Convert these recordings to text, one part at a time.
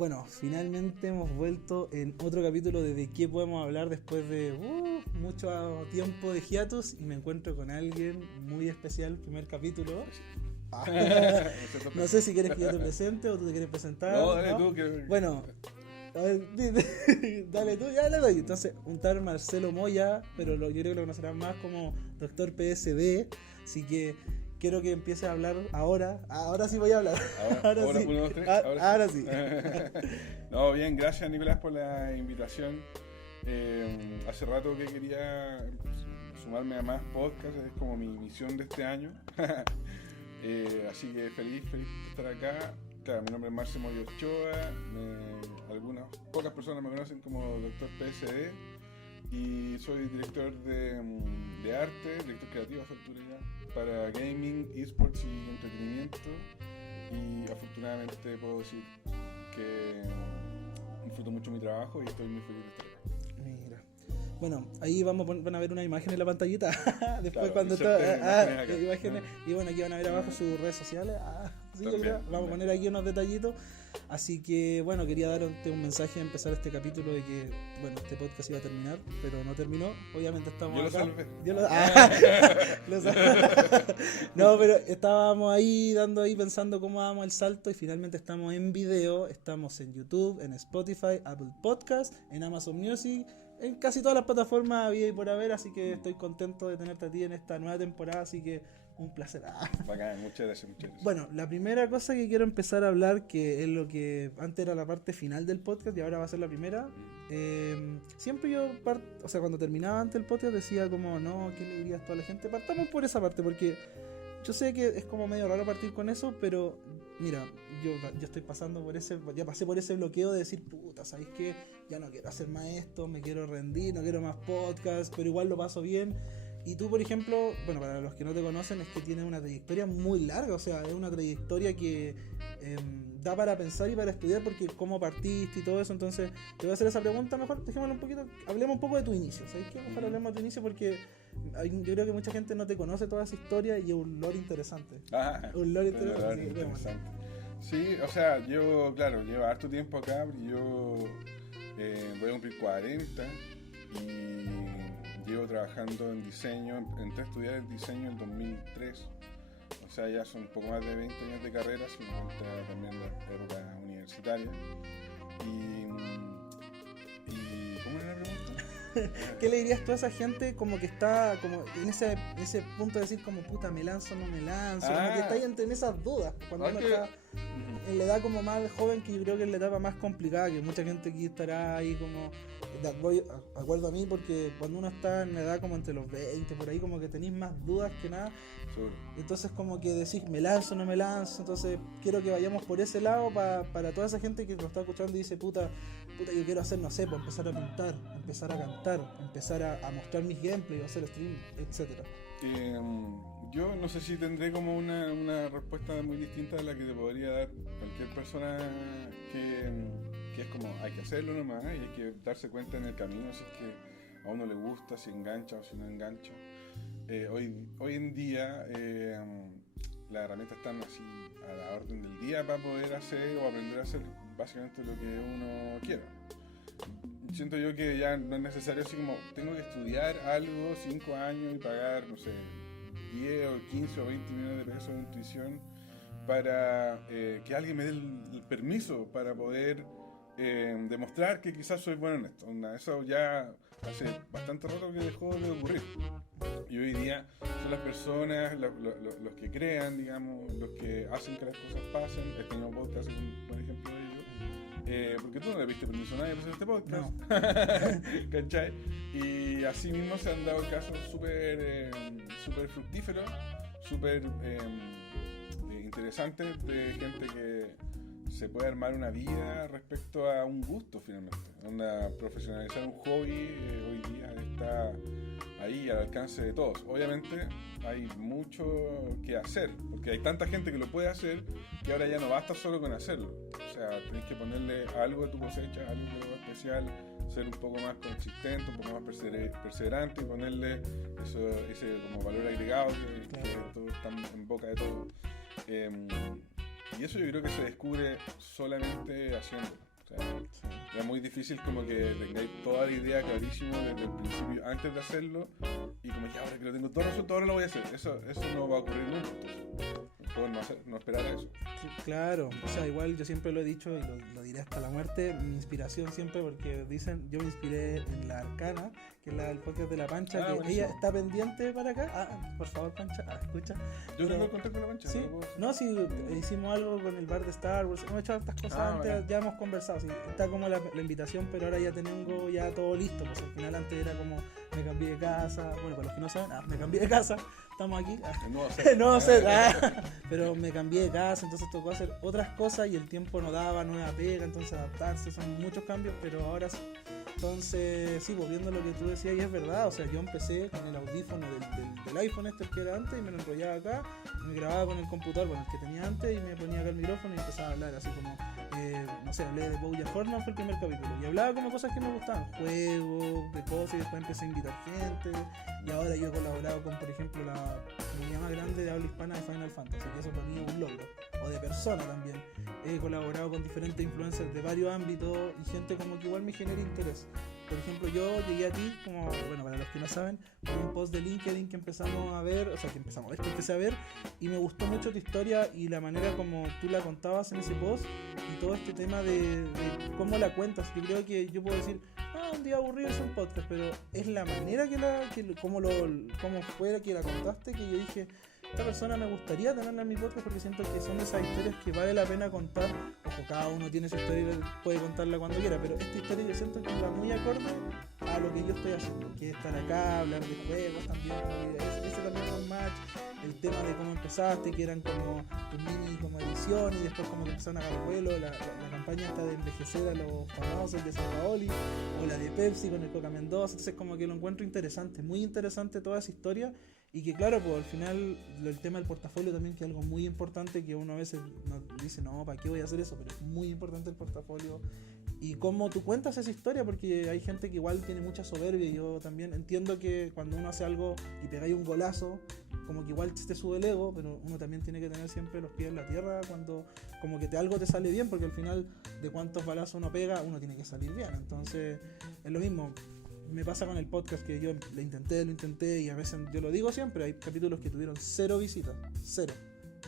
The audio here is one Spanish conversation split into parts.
Bueno, finalmente hemos vuelto en otro capítulo de qué podemos hablar después de mucho tiempo de hiatus y me encuentro con alguien muy especial, primer capítulo. No sé si quieres que yo te presente o tú te quieres presentar. No, dale tú. Bueno, a ver, dale tú, ya le doy. Entonces, un tal Marcelo Moya, pero yo creo que lo conocerán más como Dr. PSD, así que quiero que empieces a hablar ahora. Ahora sí voy a hablar. Ahora sí. 1, 2, 3. Ahora sí. No, bien, gracias Nicolás por la invitación. Hace rato que quería sumarme a más podcasts, es como mi misión de este año. Así que feliz de estar acá. Claro, mi nombre es Marcelo Moya Ochoa. Algunas pocas personas me conocen como Dr. PSD y soy director de arte, director creativo a esta altura ya, para gaming, esports y entretenimiento. Y afortunadamente puedo decir que disfruto mucho mi trabajo y estoy muy feliz de estar acá. Mira. Bueno, ahí van a ver una imagen en la pantallita. Después Claro, cuando imágenes y bueno, aquí van a ver abajo sus redes sociales. Sí, yo creo. Vamos a poner aquí unos detallitos. Así que bueno, quería darte un mensaje a empezar este capítulo de que bueno, este podcast iba a terminar, pero no terminó. Obviamente estamos Yo acá. lo Salvé. No, pero estábamos ahí pensando cómo dábamos el salto y finalmente estamos en video, estamos en YouTube, en Spotify, Apple Podcast, en Amazon Music, en casi todas las plataformas había y por haber, así que estoy contento de tenerte a ti en esta nueva temporada, así que un placer. Bacán, muchas gracias. Bueno, la primera cosa que quiero empezar a hablar, que es lo que antes era la parte final del podcast y ahora va a ser la primera. Siempre yo, cuando terminaba antes el podcast decía como, no, ¿qué le dirías a toda la gente? Partamos por esa parte, porque yo sé que es como medio raro partir con eso, pero mira, yo estoy pasando ya pasé por ese bloqueo de decir, puta, ¿sabéis qué? Ya no quiero hacer más esto, me quiero rendir, no quiero más podcast, pero igual lo paso bien. Y tú, por ejemplo, bueno, para los que no te conocen, es que tienes una trayectoria muy larga, o sea, es una trayectoria que da para pensar y para estudiar, porque cómo partiste y todo eso. Entonces, te voy a hacer esa pregunta, mejor dejémoslo un poquito, hablemos un poco de tu inicio, ¿sabes qué? Mejor hablemos de tu inicio porque yo creo que mucha gente no te conoce toda esa historia y es un lore interesante. Un lore interesante. Sí, o sea, llevo harto tiempo acá, yo voy a cumplir 40 y llevo trabajando en diseño, entré a estudiar el diseño en 2003, o sea, ya son un poco más de 20 años de carrera, si me cuenta también la época universitaria. Y ¿cómo era la pregunta? ¿Qué le dirías tú a esa gente como que está como en ese punto de decir como puta, me lanzo o no me lanzo? Como que está ahí en esas dudas, cuando uno está en la edad como más joven, que yo creo que es la etapa más complicada, que mucha gente aquí estará ahí como, voy acuerdo a mí, porque cuando uno está en la edad como entre los 20, por ahí como que tenéis más dudas que nada. Entonces como que decís, me lanzo o no me lanzo. Entonces quiero que vayamos por ese lado para toda esa gente que nos está escuchando y dice, puta, yo quiero hacer, no sé, pues empezar a pintar, empezar a cantar, empezar a mostrar mis gameplays, hacer stream, etcétera. Yo no sé si tendré como una respuesta muy distinta a la que te podría dar cualquier persona, que es como hay que hacerlo nomás y hay que darse cuenta en el camino si es que a uno le gusta, si engancha o si no engancha. Hoy en día las herramientas están así a la orden del día para poder hacer o aprender a hacer básicamente lo que uno quiera. Siento yo que ya no es necesario así como tengo que estudiar algo 5 años y pagar, no sé, 10 o 15 o 20 millones de pesos de intuición para que alguien me dé el permiso para poder demostrar que quizás soy bueno en esto. Eso ya hace bastante rato que dejó de ocurrir. Y hoy día son las personas, los que crean, digamos, los que hacen que las cosas pasen. Este mismo podcast es un buen ejemplo de ello. Porque tú no le diste permiso a nadie para hacer este podcast. No. ¿Cachai? Y así mismo se han dado casos súper fructíferos, súper interesantes de gente que se puede armar una vida respecto a un gusto finalmente. Profesionalizar un hobby hoy día está ahí al alcance de todos. Obviamente hay mucho que hacer, porque hay tanta gente que lo puede hacer que ahora ya no basta solo con hacerlo. O sea, tenés que ponerle algo de tu cosecha, algo especial, ser un poco más consistente, un poco más perseverante y ponerle ese como valor agregado que todo está en boca de todos. Y eso yo creo que se descubre solamente haciéndolo. O sea, era muy difícil como que tengáis toda la idea clarísima desde el principio, antes de hacerlo, y como ya ahora que lo tengo todo resuelto, ahora lo voy a hacer. Eso no va a ocurrir nunca. Entonces, puedo no esperar a eso. Sí, claro, o sea, igual yo siempre lo he dicho y lo diré hasta la muerte, mi inspiración siempre, porque dicen, yo me inspiré en la Arcana, que es el podcast de la Pancha, que buenísimo. ella está pendiente para acá. Por favor, Pancha, escucha. Yo tengo el contacto con la Pancha. Sí, no, sí, hicimos algo con el bar de Star Wars, hemos hecho hartas cosas antes, bueno. ya hemos conversado, sí, está como la invitación, pero ahora ya tengo ya todo listo, pues al final antes era como, me cambié de casa, bueno, para los que no saben, me cambié de casa, estamos aquí, no sé, pero me cambié de casa, entonces tocó hacer otras cosas y el tiempo no daba, nueva pega, entonces adaptarse, son muchos cambios, pero ahora sí. Entonces, sí, volviendo a lo que tú decías, y es verdad, o sea, yo empecé con el audífono del iPhone el que era antes, y me lo enrollaba acá, me grababa con el computador, el que tenía antes, y me ponía acá el micrófono y empezaba a hablar, así como, no sé, hablé de BoJack Horseman, fue el primer capítulo, y hablaba como cosas que me gustaban, juegos, de cosas, y después empecé a invitar gente, y ahora yo he colaborado con, por ejemplo, la comunidad más grande de habla hispana de Final Fantasy, que eso para mí es un logro, o de persona también. He colaborado con diferentes influencers de varios ámbitos y gente como que igual me genera interés. Por ejemplo, yo llegué a ti, como, bueno, para los que no saben, por un post de LinkedIn que empezamos a ver, que empecé a ver, y me gustó mucho tu historia y la manera como tú la contabas en ese post y todo este tema de cómo la cuentas. Yo creo que yo puedo decir, un día aburrido es un podcast, pero es la manera cómo fue que la contaste, que yo dije, esta persona me gustaría tenerla en mi podcast porque siento que son esas historias que vale la pena contar. Ojo, cada uno tiene su historia y puede contarla cuando quiera, pero esta historia yo siento que va muy acorde a lo que yo estoy haciendo, que es estar acá, hablar de juegos también, ese también fue un match, el tema de cómo empezaste, que eran como tus mini como edición y después como que empezaron a agarrar vuelo, la campaña esta de envejecer a los famosos de San Paoli, o la de Pepsi con el Coca Mendoza, entonces como que lo encuentro interesante, muy interesante toda esa historia. Y que claro, pues al final el tema del portafolio también, que es algo muy importante, que uno a veces dice, no, ¿para qué voy a hacer eso? Pero es muy importante el portafolio y cómo tú cuentas esa historia, porque hay gente que igual tiene mucha soberbia y yo también entiendo que cuando uno hace algo y pegáis un golazo, como que igual te sube el ego, pero uno también tiene que tener siempre los pies en la tierra cuando como que algo te sale bien, porque al final de cuántos balazos uno pega, uno tiene que salir bien, entonces es lo mismo. Me pasa con el podcast que yo lo intenté y a veces, yo lo digo siempre, hay capítulos que tuvieron 0 visitas, 0.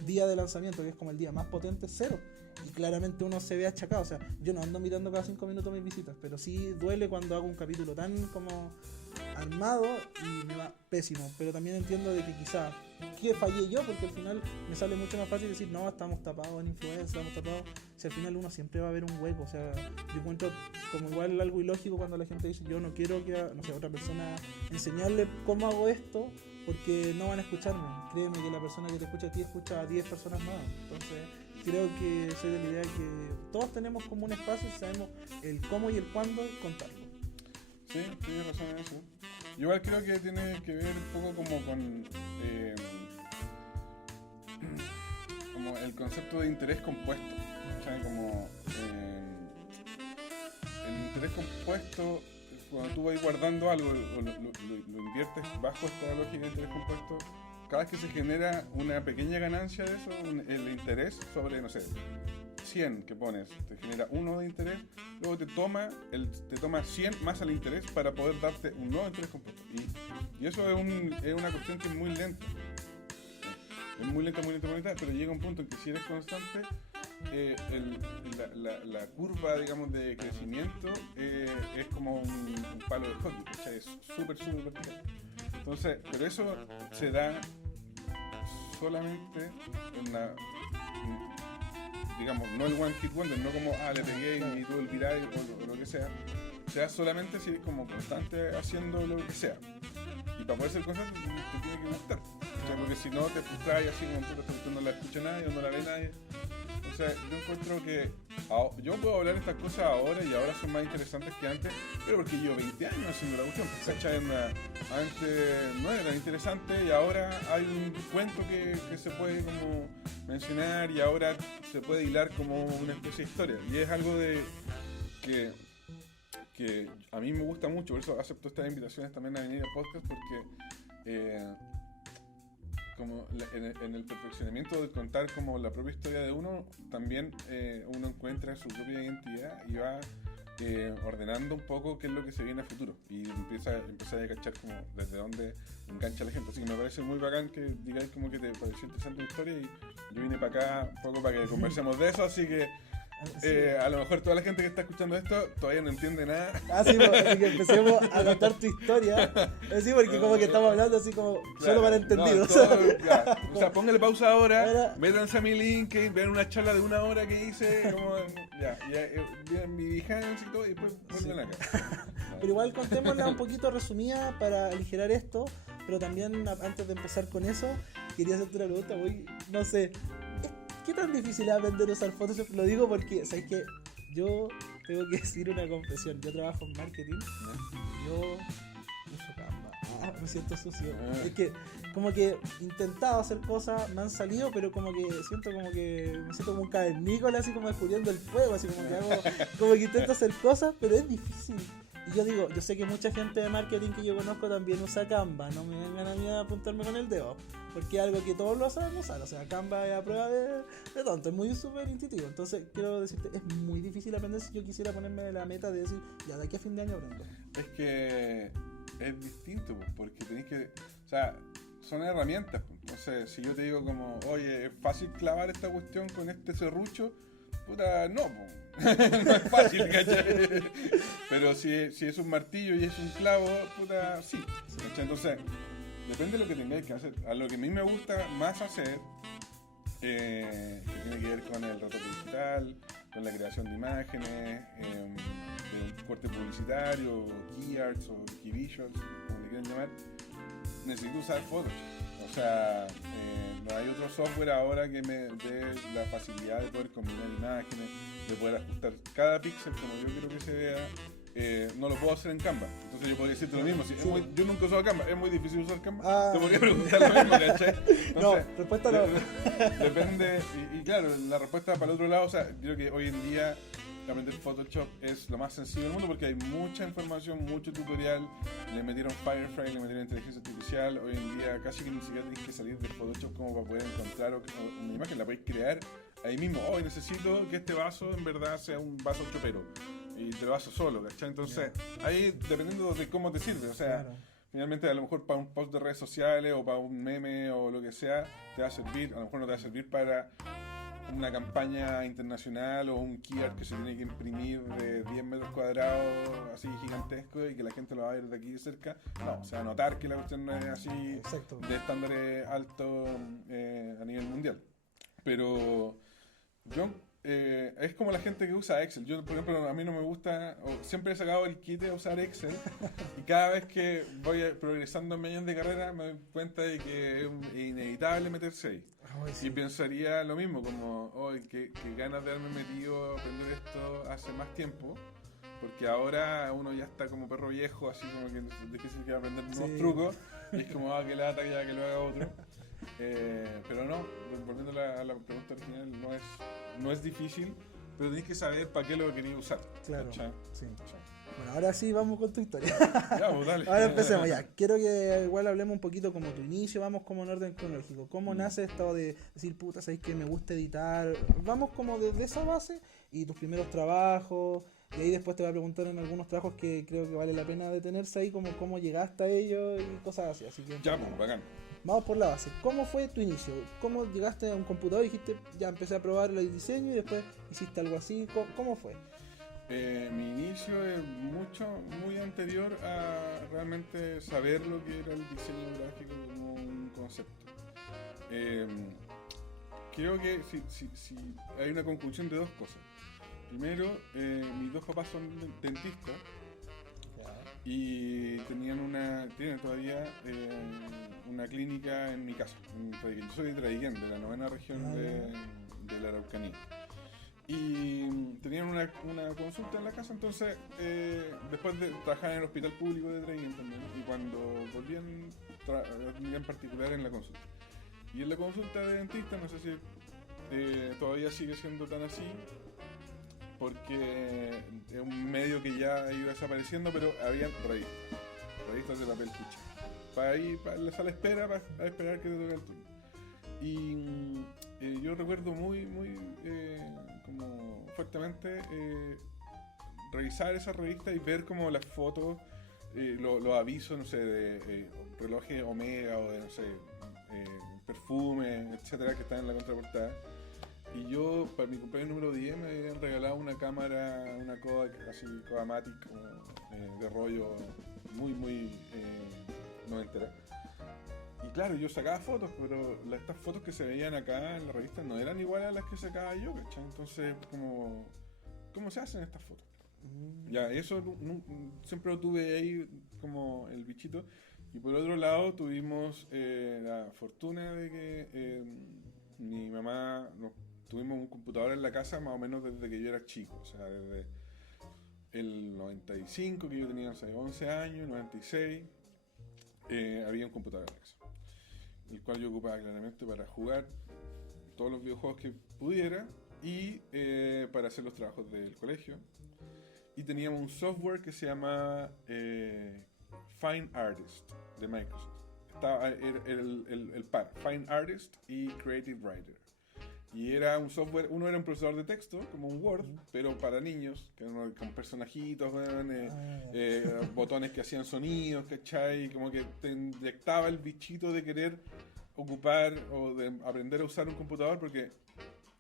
Día de lanzamiento, que es como el día más potente, 0. Y claramente uno se ve achacado, o sea, yo no ando mirando cada 5 minutos mis visitas, pero sí duele cuando hago un capítulo tan como armado y me va pésimo, pero también entiendo de que quizá que fallé yo, porque al final me sale mucho más fácil decir, no, estamos tapados en influencia, estamos tapados, si al final uno siempre va a ver un hueco, o sea, yo encuentro como igual algo ilógico cuando la gente dice, yo no quiero que, no sé, otra persona enseñarle cómo hago esto, porque no van a escucharme, créeme que la persona que te escucha a ti escucha a 10 personas más, entonces creo que soy de la idea que todos tenemos como un espacio y sabemos el cómo y el cuándo contarlo. Sí, tienes razón en eso. Yo igual creo que tiene que ver un poco como con como el concepto de interés compuesto. O sea, como el interés compuesto, cuando tú vas guardando algo o lo inviertes bajo esta lógica de interés compuesto, cada vez que se genera una pequeña ganancia de eso, el interés sobre, no sé, 100 que pones, te genera 1 de interés, luego te toma 100 más al interés para poder darte un nuevo interés compuesto. Y eso es una cuestión que es muy lenta. Es muy lenta, pero llega un punto en que si eres constante, la curva, digamos, de crecimiento es como un palo de hockey, o sea, es súper vertical. Entonces, pero eso se da solamente en la, digamos, no el one hit wonder, no como le pegué y tú el viral o lo que sea. Se da solamente si eres como constante haciendo lo que sea. Y para poder ser constante te tiene que gustar. O sea, porque si no te frustras y así como tú no la escucha nadie o no la ve nadie. O sea, yo encuentro que yo puedo hablar estas cosas ahora y ahora son más interesantes que antes, pero porque llevo 20 años haciendo la cuestión. ¿Cachai? Antes no era tan interesante y ahora hay un cuento que se puede como mencionar y ahora se puede hilar como una especie de historia. Y es algo de que a mí me gusta mucho, por eso acepto estas invitaciones también a venir al podcast, porque como en el perfeccionamiento de contar como la propia historia de uno, también uno encuentra su propia identidad y va ordenando un poco qué es lo que se viene a futuro y empieza a cachar como desde dónde engancha la gente. Así que me parece muy bacán que digáis como que te pareció interesante la historia y yo vine para acá un poco para que conversemos de eso, así que a lo mejor toda la gente que está escuchando esto todavía no entiende nada. Así que empecemos a contar tu historia. Así porque como que estamos hablando así como solo para entendidos. O sea, póngale pausa ahora, métanse a mi link, vean una charla de 1 hora que hice, como, vean mi Behance y todo, y después vuelven acá. Pero igual contémosla un poquito resumida para aligerar esto, pero también antes de empezar con eso, quería hacerte una pregunta, no sé, ¿qué tan difícil es aprender a usar Photoshop? Lo digo porque, ¿sabes qué? Yo tengo que decir una confesión. Yo trabajo en marketing. Yo uso Canva. Me siento sucio. Es que como que he intentado hacer cosas, me han salido, pero como que me siento como un cavernícola, así como descubriendo el fuego, así como que intento hacer cosas, pero es difícil. Y yo digo, yo sé que mucha gente de marketing que yo conozco también usa Canva, no me vengan a mí a apuntarme con el dedo, porque es algo que todos lo saben usar, o sea, Canva es a prueba de tonto, es muy súper intuitivo. Entonces quiero decirte, es muy difícil aprender si yo quisiera ponerme la meta de decir, ya de aquí a fin de año aprendo. Es que es distinto, porque tenéis que, o sea, son herramientas. Entonces, si yo te digo como, oye, es fácil clavar esta cuestión con este serrucho, puta, no, no es fácil, ¿cachai? Pero si es un martillo y es un clavo, puta, sí, ¿cachai? Entonces, depende de lo que tengáis que hacer. A lo que a mí me gusta más hacer, que tiene que ver con el retoque digital, con la creación de imágenes, de un corte publicitario, key arts o key visuals, como le quieran llamar, necesito usar Photoshop. O sea, no hay otro software ahora que me dé la facilidad de poder combinar imágenes, de poder ajustar cada píxel como yo quiero que se vea. No lo puedo hacer en Canva. Entonces yo podría decirte lo mismo. Si yo nunca he usado Canva. ¿Es muy difícil usar Canva? Te podría preguntar lo mismo, ¿cachai? Entonces, no, respuesta no. Depende. Y claro, la respuesta para el otro lado, o sea, yo creo que hoy en día aprender Photoshop es lo más sencillo del mundo porque hay mucha información, mucho tutorial. Le metieron Firefly, le metieron inteligencia artificial. Hoy en día casi que ni siquiera tenéis que salir de Photoshop como para poder encontrar una imagen. La podéis crear ahí mismo. Hoy necesito que este vaso en verdad sea un vaso chopero. Y te lo haces solo, ¿cachai? Entonces, ahí dependiendo de cómo te sirve, o sea, finalmente a lo mejor para un post de redes sociales o para un meme o lo que sea, te va a servir, a lo mejor no te va a servir para una campaña internacional o un key art que se tiene que imprimir de 10 metros cuadrados, así gigantesco, y que la gente lo va a ver de aquí de cerca. No, se va a notar que la cuestión no es así. Exacto. De estándares altos a nivel mundial. Pero yo... es como la gente que usa Excel. Yo, por ejemplo, a mí no me gusta, siempre he sacado el kit de usar Excel y cada vez que voy progresando en mi años de carrera me doy cuenta de que es inevitable meterse ahí. Sí. Y pensaría lo mismo, como, que ganas de haberme metido a aprender esto hace más tiempo, porque ahora uno ya está como perro viejo, así como que es difícil que aprender nuevos trucos, y es como, que lata ya que lo haga otro. Pero no, volviendo a la pregunta original, no es difícil, pero tenés que saber para qué lo querías usar. Claro, sí. Bueno, ahora sí vamos con tu historia. Ya, pues, dale. Ahora empecemos ya. Quiero que igual hablemos un poquito como tu inicio, vamos como en orden cronológico. ¿Cómo nace esto de decir, puta, sabéis que me gusta editar? Vamos como desde esa base y tus primeros trabajos. Y ahí después te voy a preguntar en algunos trabajos que creo que vale la pena detenerse ahí, como cómo llegaste a ellos y cosas así que ya, pues, bacán. Vamos por la base. ¿Cómo fue tu inicio? ¿Cómo llegaste a un computador y dijiste, ya empecé a probar el diseño y después hiciste algo así? ¿Cómo fue? Mi inicio es muy anterior a realmente saber lo que era el diseño gráfico como un concepto. Creo que si hay una conclusión de dos cosas. Primero, mis dos papás son dentistas y tienen todavía una clínica en mi casa, en Traiguén. Yo soy de Traiguén, de la 9ª región de la Araucanía. Y tenían una consulta en la casa, entonces después de trabajar en el hospital público de Traiguén también, y cuando volvían en particular en la consulta. Y en la consulta de dentista, no sé si todavía sigue siendo tan así, porque es un medio que ya ha ido desapareciendo, pero había revistas de papel cucha. Para ir para la sala de espera, para esperar que te toque el turno. yo recuerdo muy como fuertemente revisar esa revista y ver como las fotos, los avisos, no sé, de relojes Omega o de, no sé, perfumes, etcétera, que están en la contraportada. Y yo, para mi cumpleaños número 10, me habían regalado una cámara, una Kodak, así, Kodamatic, de rollo muy noventera. Y claro, yo sacaba fotos, pero estas fotos que se veían acá en la revista no eran iguales a las que sacaba yo, ¿cachai? Entonces, ¿cómo se hacen estas fotos? Ya, eso siempre lo tuve ahí como el bichito. Y por otro lado, tuvimos la fortuna de que mi mamá tuvimos un computador en la casa más o menos desde que yo era chico, o sea, desde el 95, que yo tenía, o sea, 11 años, 96, había un computador en la casa, el cual yo ocupaba claramente para jugar todos los videojuegos que pudiera y para hacer los trabajos del colegio. Y teníamos un software que se llama Fine Artist de Microsoft. Estaba el par, Fine Artist y Creative Writer. Y era un software, uno era un procesador de texto, como un Word, pero para niños, con personajitos, botones que hacían sonidos, ¿cachai? Como que te inyectaba el bichito de querer ocupar o de aprender a usar un computador, porque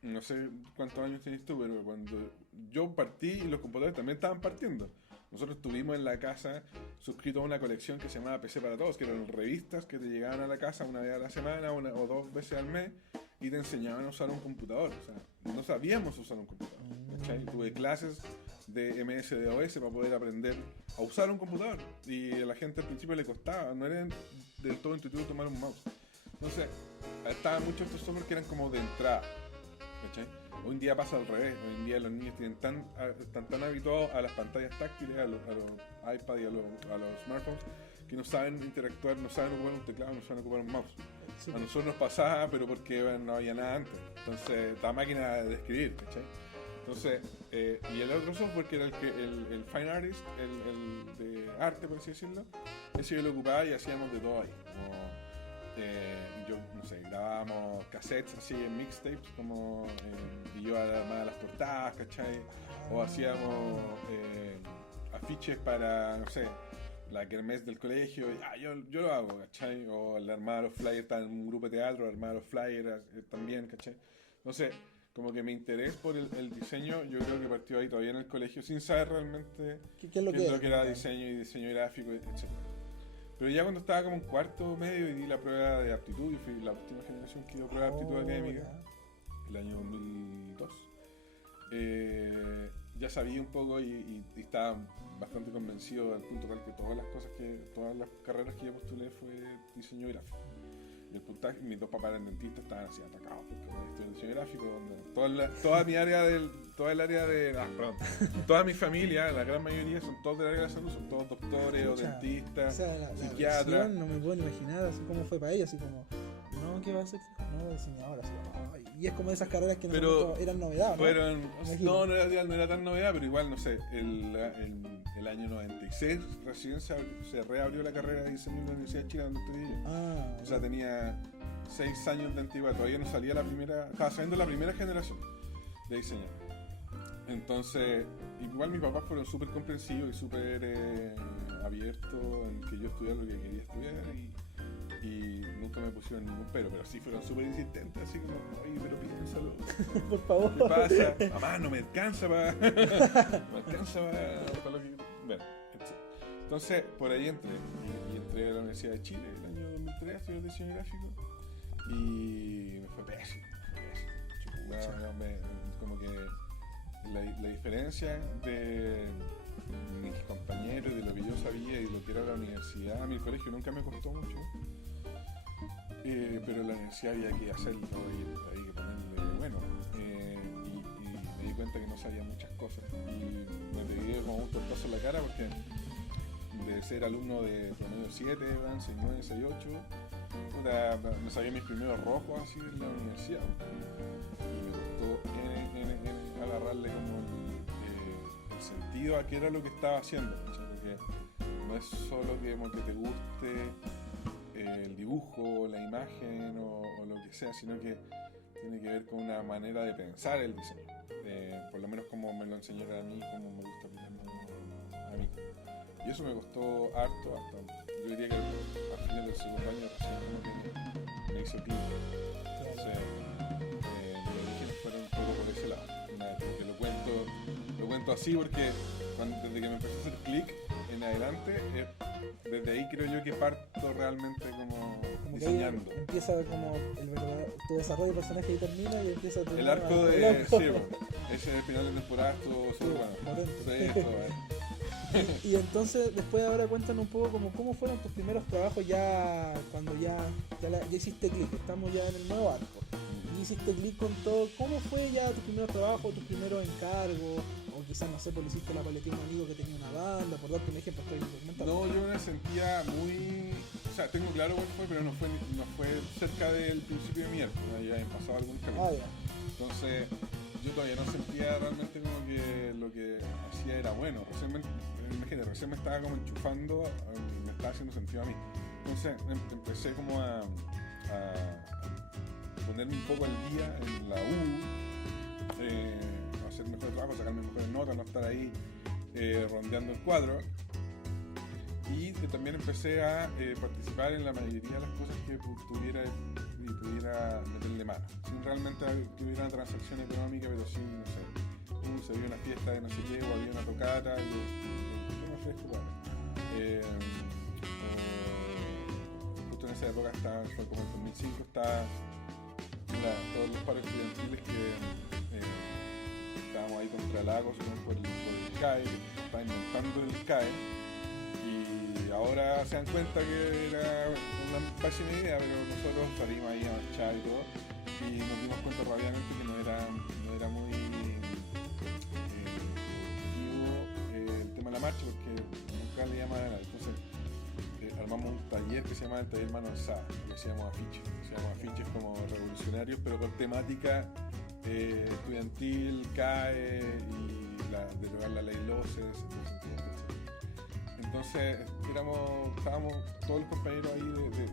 no sé cuántos años tienes tú, pero cuando yo partí y los computadores también estaban partiendo. Nosotros tuvimos en la casa suscritos a una colección que se llamaba PC para Todos, que eran revistas que te llegaban a la casa una vez a la semana o 2 veces al mes y te enseñaban a usar un computador. O sea, no sabíamos usar un computador, ¿cachai? Tuve clases de MS-DOS para poder aprender a usar un computador y a la gente al principio le costaba, no era del todo intuitivo tomar un mouse. Entonces, estaban muchos estos software que eran como de entrada, ¿cachai? Hoy en día pasa al revés. Hoy en día los niños están tan habituados a las pantallas táctiles, a los iPad y a los smartphones, que no saben interactuar, no saben ocupar un teclado, no saben ocupar un mouse. Sí. A nosotros nos pasaba, pero porque no había nada antes. Entonces, esta máquina de escribir, ¿cachai? Entonces, y el otro software que era el Fine Artist, el de arte, por así decirlo, ese yo lo ocupaba y hacíamos de todo ahí. Yo, no sé, grabábamos cassettes así en mixtapes, y yo armaba las portadas, ¿cachai? O hacíamos afiches para, no sé, la kermés del colegio, yo lo hago, ¿cachai? O le armaba los flyers, estaba en un grupo de teatro, armaba los flyers también, ¿cachai? No sé, como que mi interés por el diseño, yo creo que partió ahí todavía en el colegio, sin saber realmente qué es lo que era diseño y diseño gráfico, etc. Pero ya cuando estaba como en cuarto medio y di la prueba de aptitud, y fui la última generación que dio prueba de aptitud académica, el año 2002, ya sabía un poco y estaba bastante convencido al punto tal que todas las carreras que yo postulé fue diseño gráfico. Y el puntaje, mis dos papás eran dentistas, estaban así atacados porque estoy en diseño gráfico, donde toda mi familia, la gran mayoría son todos del área de la salud, son todos doctores o dentistas, o sea, psiquiatras. No me puedo imaginar así cómo fue para ella, así como, no, ¿qué va a ser? No, diseñador, así como, y es como esas carreras que en ese momento eran novedad, ¿no? No era tan novedad, pero igual, no sé, el año 96 recién se reabrió la carrera de diseño en la Universidad de Chile, donde estoy yo. O sea, tenía 6 años de antigüedad, todavía no salía estaba saliendo la primera generación de diseño. Entonces, igual mis papás fueron súper comprensivos y súper abiertos en que yo estudiara lo que quería estudiar y nunca me pusieron ningún pero sí fueron súper insistentes, así como, oye, pero piénsalo. Por favor. ¿Qué pasa? Mamá, no me alcanza para lo que... Bueno, entonces por ahí entré a la Universidad de Chile el año 2003 a estudiar diseño gráfico y me fue pésimo. Como que la diferencia de mis compañeros, de lo que yo sabía y lo que era la universidad, a mí el colegio nunca me costó mucho, pero la universidad había que hacerlo y había que ponerle y me di cuenta que no sabía muchas cosas y me pegué como un tortazo en la cara porque de ser alumno de promedio 7, 6, 9, 6, 8, me sabía mis primeros rojos así en la universidad y me costó agarrarle como el sentido a qué era lo que estaba haciendo, porque no es solo que te guste el dibujo, la imagen o lo que sea, sino que tiene que ver con una manera de pensar el diseño. Por lo menos como me lo enseñaron a mí, como me gusta aprenderlo a mí. Y eso me costó harto, hasta yo diría que a fines del segundo año recién como que me hizo clic. Entonces, mis orígenes fueron un poco por ese lado. Que lo cuento así porque desde que me empezó a hacer clic en adelante, desde ahí creo yo que parto realmente como diseñando. Empieza como tu desarrollo de personaje y termina y empieza a el arco de... Sí, bueno, ese es el final de temporada, estuvo súper bueno. Sí, y entonces, después de ahora cuéntanos un poco cómo fueron tus primeros trabajos ya cuando ya hiciste clic, estamos ya en el nuevo arco. Y hiciste clic con todo, ¿cómo fue ya tu primer trabajo, tus primeros encargos? O quizás, no sé, pues le hiciste la paletilla a un amigo que tenía una banda, por darte un ejemplo, estoy documentando. No, yo me sentía muy... O sea, tengo claro cuál fue, pero no fue cerca del principio de mi arco, ¿no? Ya he pasado algún camino. Entonces, yo todavía no sentía realmente como que lo que hacía era bueno. Recién me estaba como enchufando, me estaba haciendo sentido a mí. Entonces, empecé como a ponerme un poco al día en la U, hacer mejor trabajo, sacarme mejores notas, no estar ahí rondeando el cuadro. Y también empecé a participar en la mayoría de las cosas que pudiera meterle mano, sin realmente que hubiera una transacción económica, pero sí, no sé, se vio una fiesta de no sé qué, o había una tocata, y yo me ofrezco para justo en esa época fue como en 2005, todos los paros estudiantiles que estábamos ahí contra el ACO por el CAE, estaba inventando el CAE, y ahora se dan cuenta que era una pésima idea, pero nosotros salimos ahí a marchar y todo, y nos dimos cuenta rápidamente que no era muy efectivo el tema de la marcha, porque nunca le llama nada. Entonces armamos un taller que se llama el taller Mano Alzada, que hacíamos afiches como revolucionarios, pero con temática estudiantil, CAE y derogar la ley LOCES. Entonces estábamos todos los compañeros ahí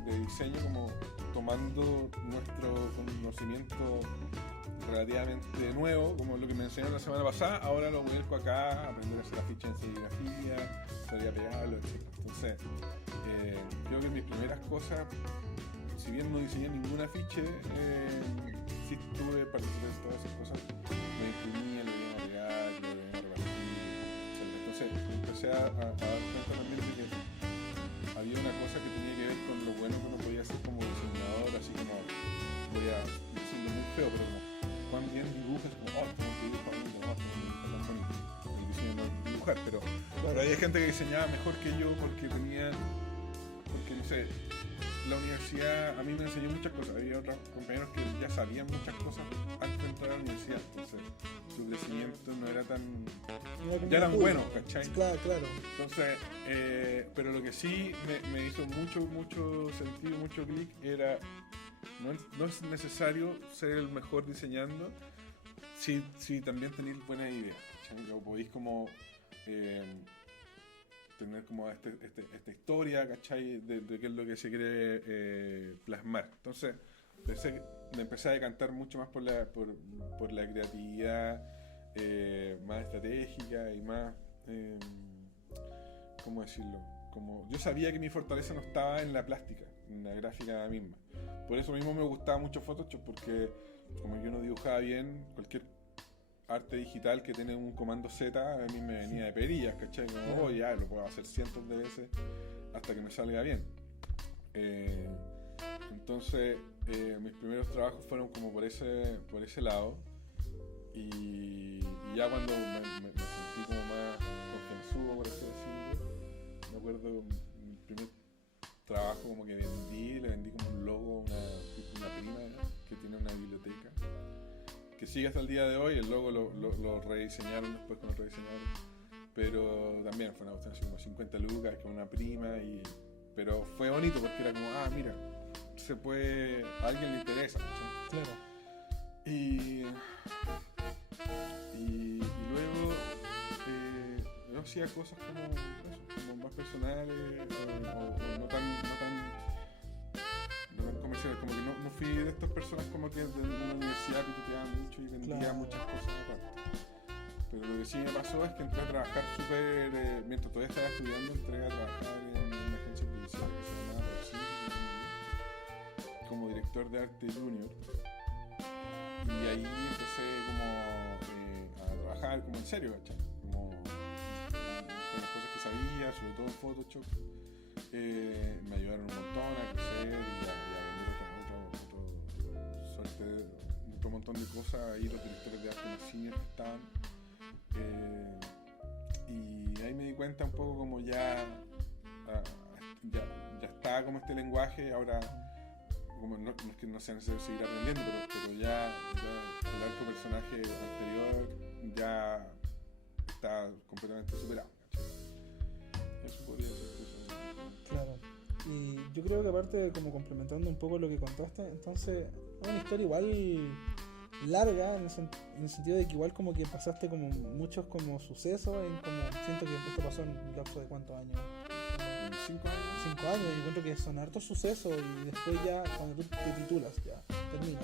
de diseño como tomando nuestro conocimiento relativamente nuevo, como lo que me enseñaron la semana pasada, ahora lo vuelco acá, aprender a hacer afiches en serigrafía, salir a pegarlo, etc. Entonces, creo que mis primeras cosas, si bien no diseñé ningún afiche, sí participé en todas esas cosas, lo imprimía, lo iba a pegar, lo iba a repartir, etc. Entonces, empecé a dar cuenta también de que había una cosa que tenía que ver con lo bueno que uno podía hacer como diseñador, así como, voy a decirlo muy feo, pero como cuán bien dibujas, como, tengo que dibujar bien, tengo que dibujar tan bonito. El diseño no es dibujar, pero había gente que diseñaba mejor que yo porque no sé, la universidad a mí me enseñó muchas cosas. Había otros compañeros que ya sabían muchas cosas antes de entrar a la universidad, entonces su crecimiento no era tan... ya eran buenos, ¿cachai? Claro. Entonces, pero lo que sí me hizo mucho sentido, mucho clic, era no es necesario ser el mejor diseñando si también tenéis buenas ideas, ¿cachai? O podéis como tener como esta historia, ¿cachai? De qué es lo que se quiere plasmar. Entonces me empecé a decantar mucho más por la creatividad más estratégica y más, ¿cómo decirlo? Como yo sabía que mi fortaleza no estaba en la plástica, en la gráfica misma. Por eso mismo me gustaba mucho Photoshop, porque como yo no dibujaba bien, cualquier arte digital que tiene un comando Z a mí me venía de perillas, ¿cachai? Como, ya lo puedo hacer cientos de veces hasta que me salga bien. Entonces mis primeros trabajos fueron como por ese lado, y ya cuando me sentí como más confianzudo, por así decirlo, me acuerdo mi primer trabajo como que le vendí como un logo a una prima que tiene una biblioteca que sigue hasta el día de hoy. El logo lo rediseñaron después con otro diseñador, pero también fue una cuestión así como 50 lucas con una prima, pero fue bonito porque era como, mira, a alguien le interesa, ¿sí? Claro. Y luego yo hacía cosas como más personales, o no tan profesional, como que no fui de estas personas como que de una universidad pituteaba mucho y vendía muchas cosas aparte. Pero lo que sí me pasó es que entré a trabajar mientras todavía estaba estudiando, entré a trabajar en una agencia publicitaria que se llamaba Roxy, como director de arte junior. Y ahí empecé como a trabajar como en serio, ¿cachai? Como con las cosas que sabía, sobre todo en Photoshop. Me ayudaron un montón a crecer y a vender otro montón de cosas. Ahí los directores de arte más senior que estaban. Y ahí me di cuenta un poco como ya está como este lenguaje, ahora como no es que no sea necesario seguir aprendiendo, pero ya el arco personaje anterior ya está completamente superado, ¿cachai? Eso podría ser eso. Claro. Y yo creo que aparte, como complementando un poco lo que contaste, entonces es una historia igual larga en el sentido de que igual como que pasaste como muchos como sucesos siento que esto pasó en un lapso de ¿cuántos años? 5 años. 5 años, y encuentro que son hartos sucesos y después ya cuando tú te titulas, ya terminas.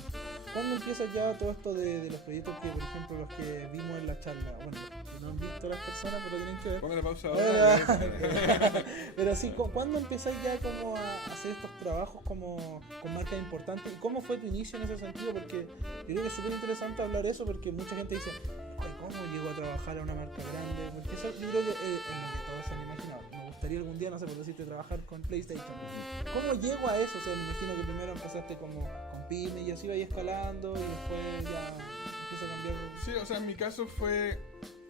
¿Cuándo empiezas ya todo esto de los proyectos que, por ejemplo, los que vimos en la charla? Bueno, que no han visto las personas, pero tienen que ver. Ponme la pausa ahora. Pero sí, ¿cuándo empezáis ya como a hacer estos trabajos como con marcas importantes? ¿Y cómo fue tu inicio en ese sentido? Porque yo creo que es súper interesante hablar eso, porque mucha gente dice, ¿cómo llegó a trabajar a una marca grande? Porque eso yo creo que es lo que todos se han imaginado. Me gustaría algún día, no sé, por decirte, trabajar con PlayStation. ¿Cómo llego a eso? O sea, me imagino que primero empezaste como con pyme y así vais escalando y después ya empieza a cambiar. Sí, o sea, en mi caso fue,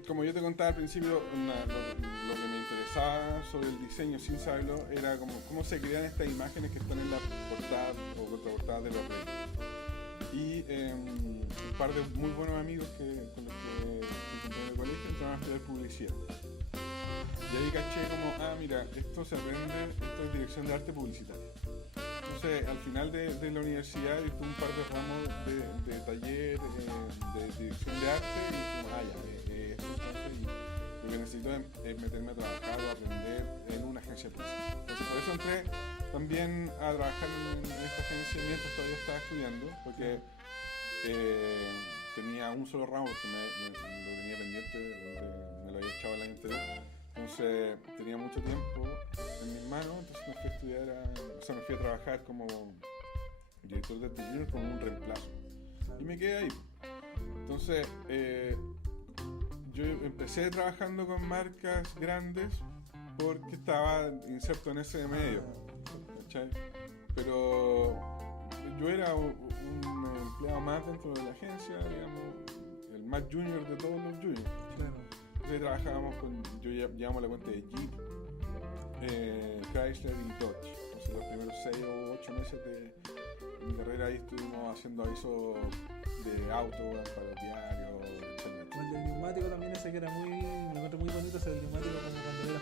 como yo te contaba al principio, lo que me interesaba sobre el diseño sin saberlo era como cómo se crean estas imágenes que están en la portada o contraportada de los reyes. Y un par de muy buenos amigos con los que encontré en el colegio entraron a estudiar publicidad. Y ahí caché como, mira, esto se aprende, esto es dirección de arte publicitaria. Entonces, al final de la universidad, yo tuve un par de ramos de taller de dirección de arte y como, esto entonces, y lo que necesito es meterme a trabajar o aprender en una agencia de publicidad. Entonces, por eso entré también a trabajar en esta agencia mientras todavía estaba estudiando, porque tenía un solo ramo, porque lo tenía pendiente, me lo había echado el año anterior. Entonces tenía mucho tiempo en mis manos, entonces me fui a trabajar como director de arte junior como un reemplazo. Y me quedé ahí. Entonces yo empecé trabajando con marcas grandes porque estaba inserto en ese medio, ¿cachai? Pero yo era un empleado más dentro de la agencia, digamos, el más junior de todos los juniors. Claro. Entonces trabajábamos yo llevamos la cuenta de Jeep, Chrysler y Dodge. Entonces los primeros 6 o 8 meses de mi carrera ahí estuvimos haciendo avisos de auto para los diarios, etc. O el del neumático también, ese que era me encontré muy bonito, ese del neumático como cuando era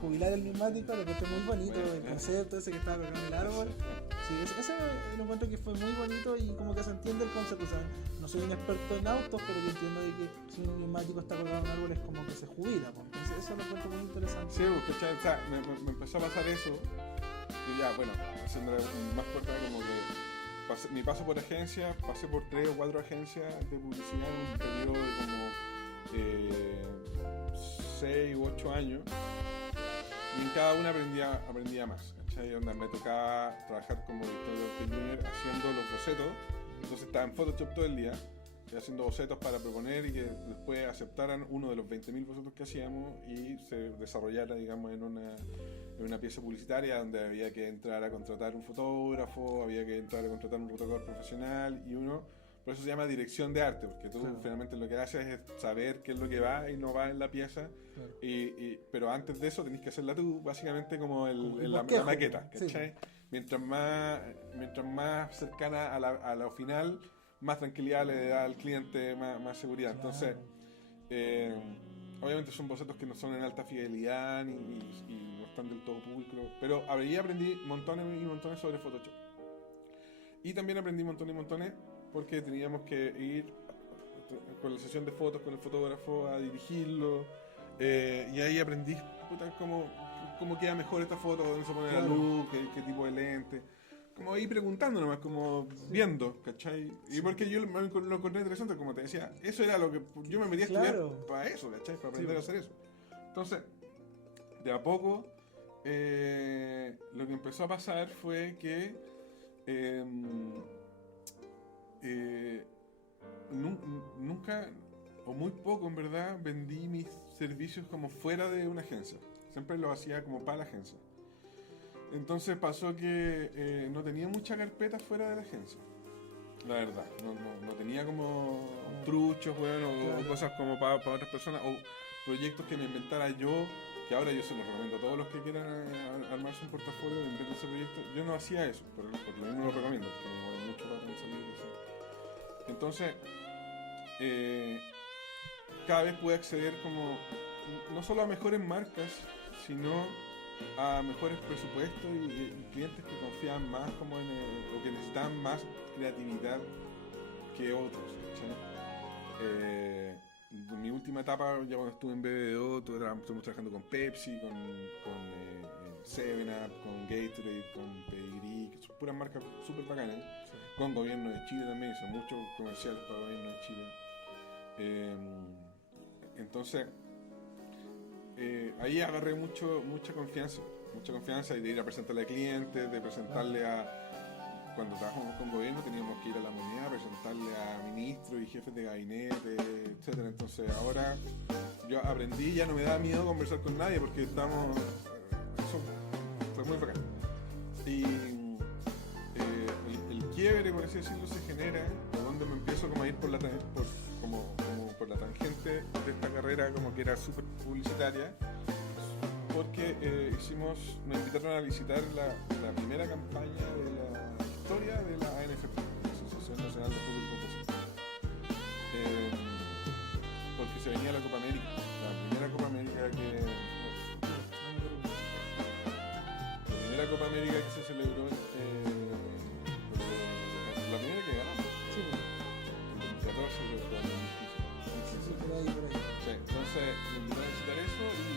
jubilar el neumático, lo encontré muy bonito, el concepto ese que estaba colgado en el árbol. Sí, ese lo encuentro que fue muy bonito y como que se entiende el concepto. O sea, no soy un experto en autos, pero yo entiendo de que si un neumático está colgado en un árbol es como que se jubila, pues. Entonces eso lo encuentro muy interesante. Sí, porque o sea, me empezó a pasar eso y ya, bueno, haciendo más corta como que mi paso por agencia, pasé por 3 o 4 agencias de publicidad en un periodo de como 6 u 8 años y en cada una aprendía más. Donde me tocaba trabajar como director de arte junior haciendo los bocetos, entonces estaba en Photoshop todo el día haciendo bocetos para proponer y que después aceptaran uno de los 20.000 bocetos que hacíamos y se desarrollara, digamos, en una pieza publicitaria donde había que entrar a contratar un fotógrafo, había que entrar a contratar un fotógrafo profesional y por eso se llama dirección de arte, porque tú finalmente lo que haces es saber qué es lo que va y no va en la pieza, pero antes de eso tenés que hacerla tú, básicamente como la maqueta, ¿cachai? Sí. Mientras más cercana a lo final, más tranquilidad le da al cliente, más seguridad. Entonces, obviamente son bocetos que no son en alta fidelidad y no están del todo públicos, pero ahí aprendí montones y montones sobre Photoshop. Y también aprendí montones porque teníamos que ir con la sesión de fotos con el fotógrafo a dirigirlo, y ahí aprendí cómo queda mejor esta foto, dónde se pone la luz, qué tipo de lente. como ahí preguntando nomás, como viendo, ¿cachai? Y porque yo lo encontré interesante, como te decía, eso era lo que yo me metí a estudiar para eso, ¿cachai? Para aprender a hacer eso. Entonces, de a poco, lo que empezó a pasar fue que nunca, o muy poco en verdad, vendí mis servicios como fuera de una agencia. Siempre lo hacía como para la agencia. Entonces pasó que no tenía mucha carpeta fuera de la agencia. La verdad, no tenía como truchos, bueno, o cosas como para otras personas, o proyectos que me inventara yo, que ahora yo se los recomiendo a todos los que quieran armarse un portafolio de invento ese proyecto. Yo no hacía eso, por lo mismo lo recomiendo, porque me demoró mucho para salir de eso. Entonces, cada vez pude acceder como, no solo a mejores marcas, sino a mejores presupuestos y clientes que confían más como o que necesitan más creatividad que otros, ¿sí? En mi última etapa, ya cuando estuve en BBDO, estuvimos trabajando con Pepsi, con 7up, con Gatorade, con Pedigree, que son puras marcas súper bacanas, sí. Con gobierno de Chile también, hizo muchos comerciales para el gobierno de Chile. Entonces, ahí agarré mucha confianza y de ir a presentarle a clientes, de presentarle cuando trabajamos con gobierno teníamos que ir a la moneda a presentarle a ministros y jefes de gabinete, etcétera. Entonces ahora yo aprendí, ya no me da miedo conversar con nadie porque eso fue muy bacán. Y el quiebre, por así decirlo, se genera por donde me empiezo como a ir por la tangente de esta carrera como que era súper publicitaria, porque me invitaron a visitar la primera campaña de la historia de la ANFP, la Asociación Nacional de Fútbol Profesional, porque se venía la Copa América, la primera Copa América que se celebró, la primera que ganamos, sí, el 2014 por sí, entonces me invitaron a visitar eso y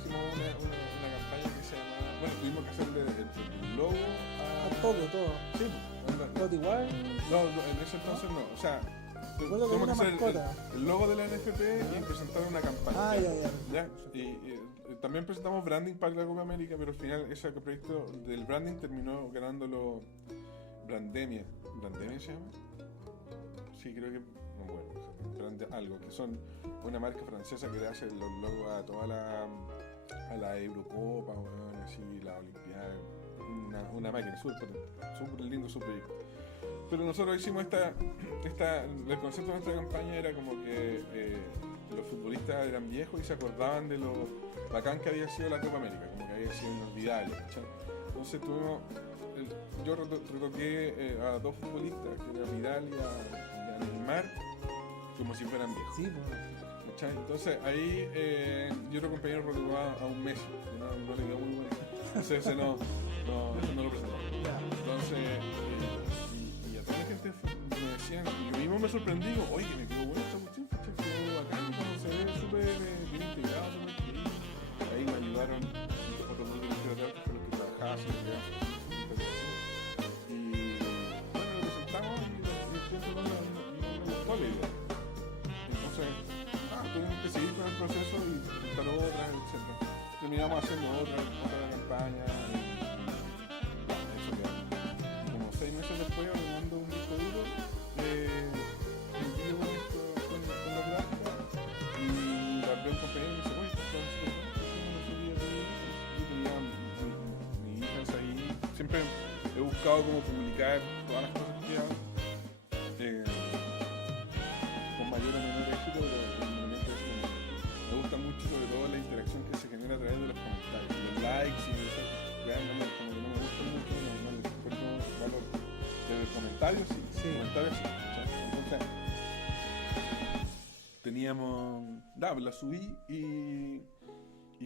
hicimos una campaña que se llamaba, bueno, tuvimos que hacerle el logo todo. Sí, todo igual. No, en ese entonces no, o sea, tuvimos que hacer el logo de la NFP y presentar una campaña. Ya. Y también presentamos branding para la Copa América, pero al final ese proyecto del branding terminó ganándolo Brandemia. ¿Brandemia se llama? Sí, creo que algo, que son una marca francesa que le hace los logos a toda la Eurocopa, bueno, así, la Olimpiada, una máquina súper lindo su proyecto. Pero nosotros hicimos el concepto de nuestra campaña era como que los futbolistas eran viejos y se acordaban de lo bacán que había sido la Copa América, como que había sido inolvidable, ¿cachai? Entonces yo retoqué a dos futbolistas, que era Vidal y a Neymar, como si fueran viejos. Sí, ¿cachai? Entonces ahí yo otro compañero retocó a un Messi, no le quedó muy bueno. Entonces ese no lo presentó. Entonces, y a toda la gente me decían, yo mismo me sorprendí, digo, oye, que me quedó bueno esta cuestión, ¿cachai? Quedó bacán, como se ve súper bien integrado, súper increíble. Ahí me ayudaron otros dos directores de arte con los que trabajaba, y bueno, lo presentamos y el tiempo no me gustó la idea. Entonces, tuvimos que seguir con el proceso y intentar otras, etc. Terminamos haciendo otra campaña. Como 6 meses después, ordenando un disco duro, envío con la gráfica y la veo un compañero y me dice, oye, yo tenía mis hijas ahí. Siempre he buscado como publicar todas las cosas que hago. Con mayor o menor éxito, pero en el momento de eso me gusta mucho, sobre todo la interacción que se genera a través de los comentarios, los likes y eso, como que no me gusta mucho, no le encuentro valor. Pero comentarios sí. Entonces, teníamos, la subí y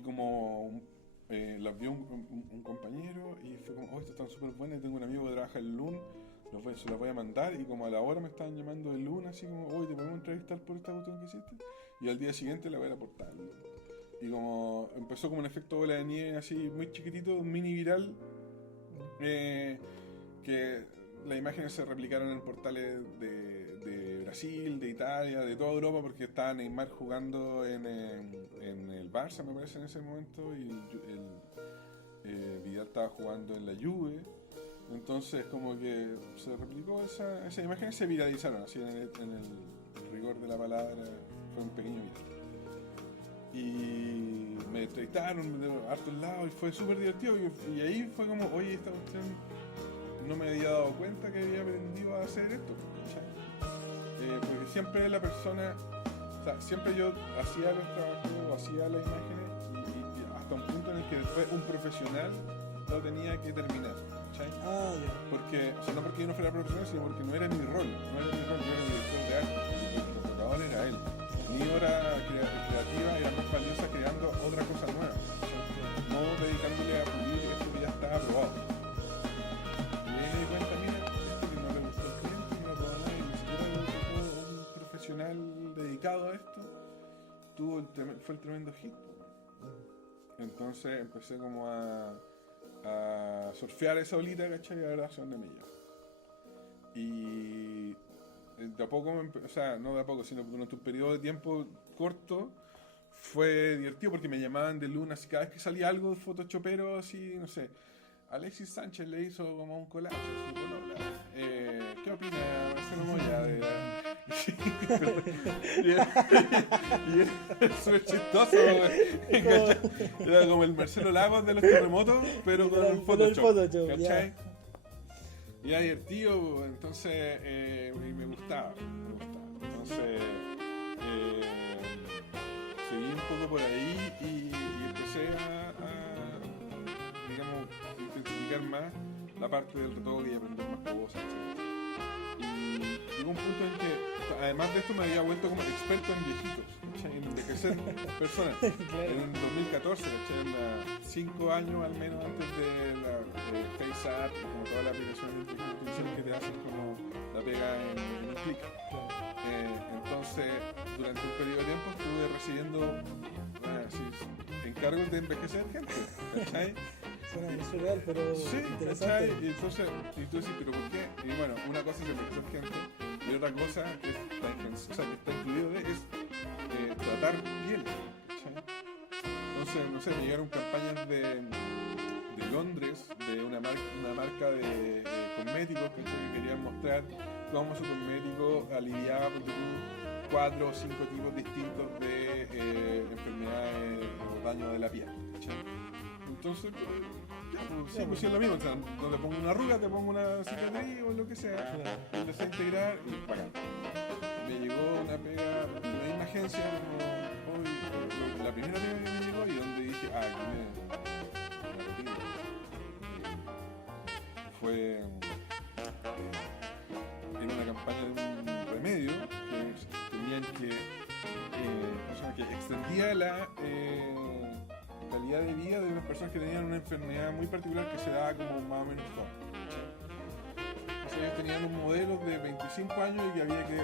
como las vio un compañero y fue como, estas están súper buenas, tengo un amigo que trabaja el LUN, se las voy a mandar, y como a la hora me estaban llamando el LUN, así como, te podemos entrevistar por esta cuestión que hiciste, y al día siguiente la voy a ir a portar. Y como empezó como un efecto bola de nieve así muy chiquitito, un mini viral, porque las imágenes se replicaron en portales de Brasil, de Italia, de toda Europa, porque estaba Neymar jugando en el Barça, me parece, en ese momento, y Vidal estaba jugando en la Juve. Entonces como que se replicó esa imagen y se viralizaron, así en el rigor de la palabra, fue un pequeño viral. Y me entrevistaron de hartos lados y fue súper divertido, y ahí fue como, oye, esta cuestión no me había dado cuenta que había aprendido a hacer esto, ¿cachai? Porque siempre la persona, o sea, siempre yo hacía los trabajos, hacía las imágenes y hasta un punto en el que después un profesional lo tenía que terminar, ¿cachai? Porque, o sea, no porque yo no fuera profesional, sino porque no era mi rol, yo era el director de arte, el tocador era él. Mi hora creativa era más valiosa creando otra cosa nueva, no dedicándole a pulir esto que ya estaba aprobado. Y me di cuenta, mira, esto que no le gustó al cliente, no lo aprobó a nadie, ni siquiera le gustó un profesional dedicado a esto, fue el tremendo hit. Entonces empecé como a surfear esa olita, ¿cachai? Y a ver hacia dónde me lleva. Y de a poco, o sea, no de a poco, sino durante un periodo de tiempo corto, fue divertido porque me llamaban de Luna, así cada vez que salía algo de photoshopero, así, no sé, Alexis Sánchez le hizo como un collage, ¿qué opina Marcelo Moya? Y era súper chistoso, era como el Marcelo Lagos de los terremotos, pero con el Photoshop, ¿cachai? Y era divertido, entonces me gustaba. Entonces seguí un poco por ahí y empecé a digamos, intensificar más la parte del retoque y aprender más cosas, etc. Y llegó un punto en que, además de esto, me había vuelto como experto en viejitos, ¿cachai? En envejecer personas. Claro. En 2014, ¿cachai? 5 años al menos antes de la FaceApp, como toda la aplicación de inteligencia artificial que te hacen como la pega en un clic. Claro. Entonces, durante un periodo de tiempo estuve recibiendo encargos de envejecer gente, ¿cachai? Suena muy surreal, pero sí, interesante. ¿cachai? Y entonces, y tú decís, ¿pero por qué? Y bueno, una cosa es envejecer gente y otra cosa que está incluido es tratar piel, ¿cachai? Entonces, no sé, me llegaron campañas de Londres, de una marca de cosméticos que querían mostrar cómo su cosmético aliviaba 4 o 5 tipos distintos de enfermedades o daño de la piel, ¿cachai? Entonces, pues es lo mismo, o sea, no te pongo una arruga, te pongo una cicatriz o lo que sea, empecé a integrar y pagar. Me llegó una pega de la misma agencia como hoy, la primera pega que me llegó y donde dije, aquí me retiro. Fue en una campaña de un remedio que tenían que extendía la calidad de vida de unas personas que tenían una enfermedad muy particular que se daba como más o menos toda. Entonces ellos tenían un modelo de 25 años y que había que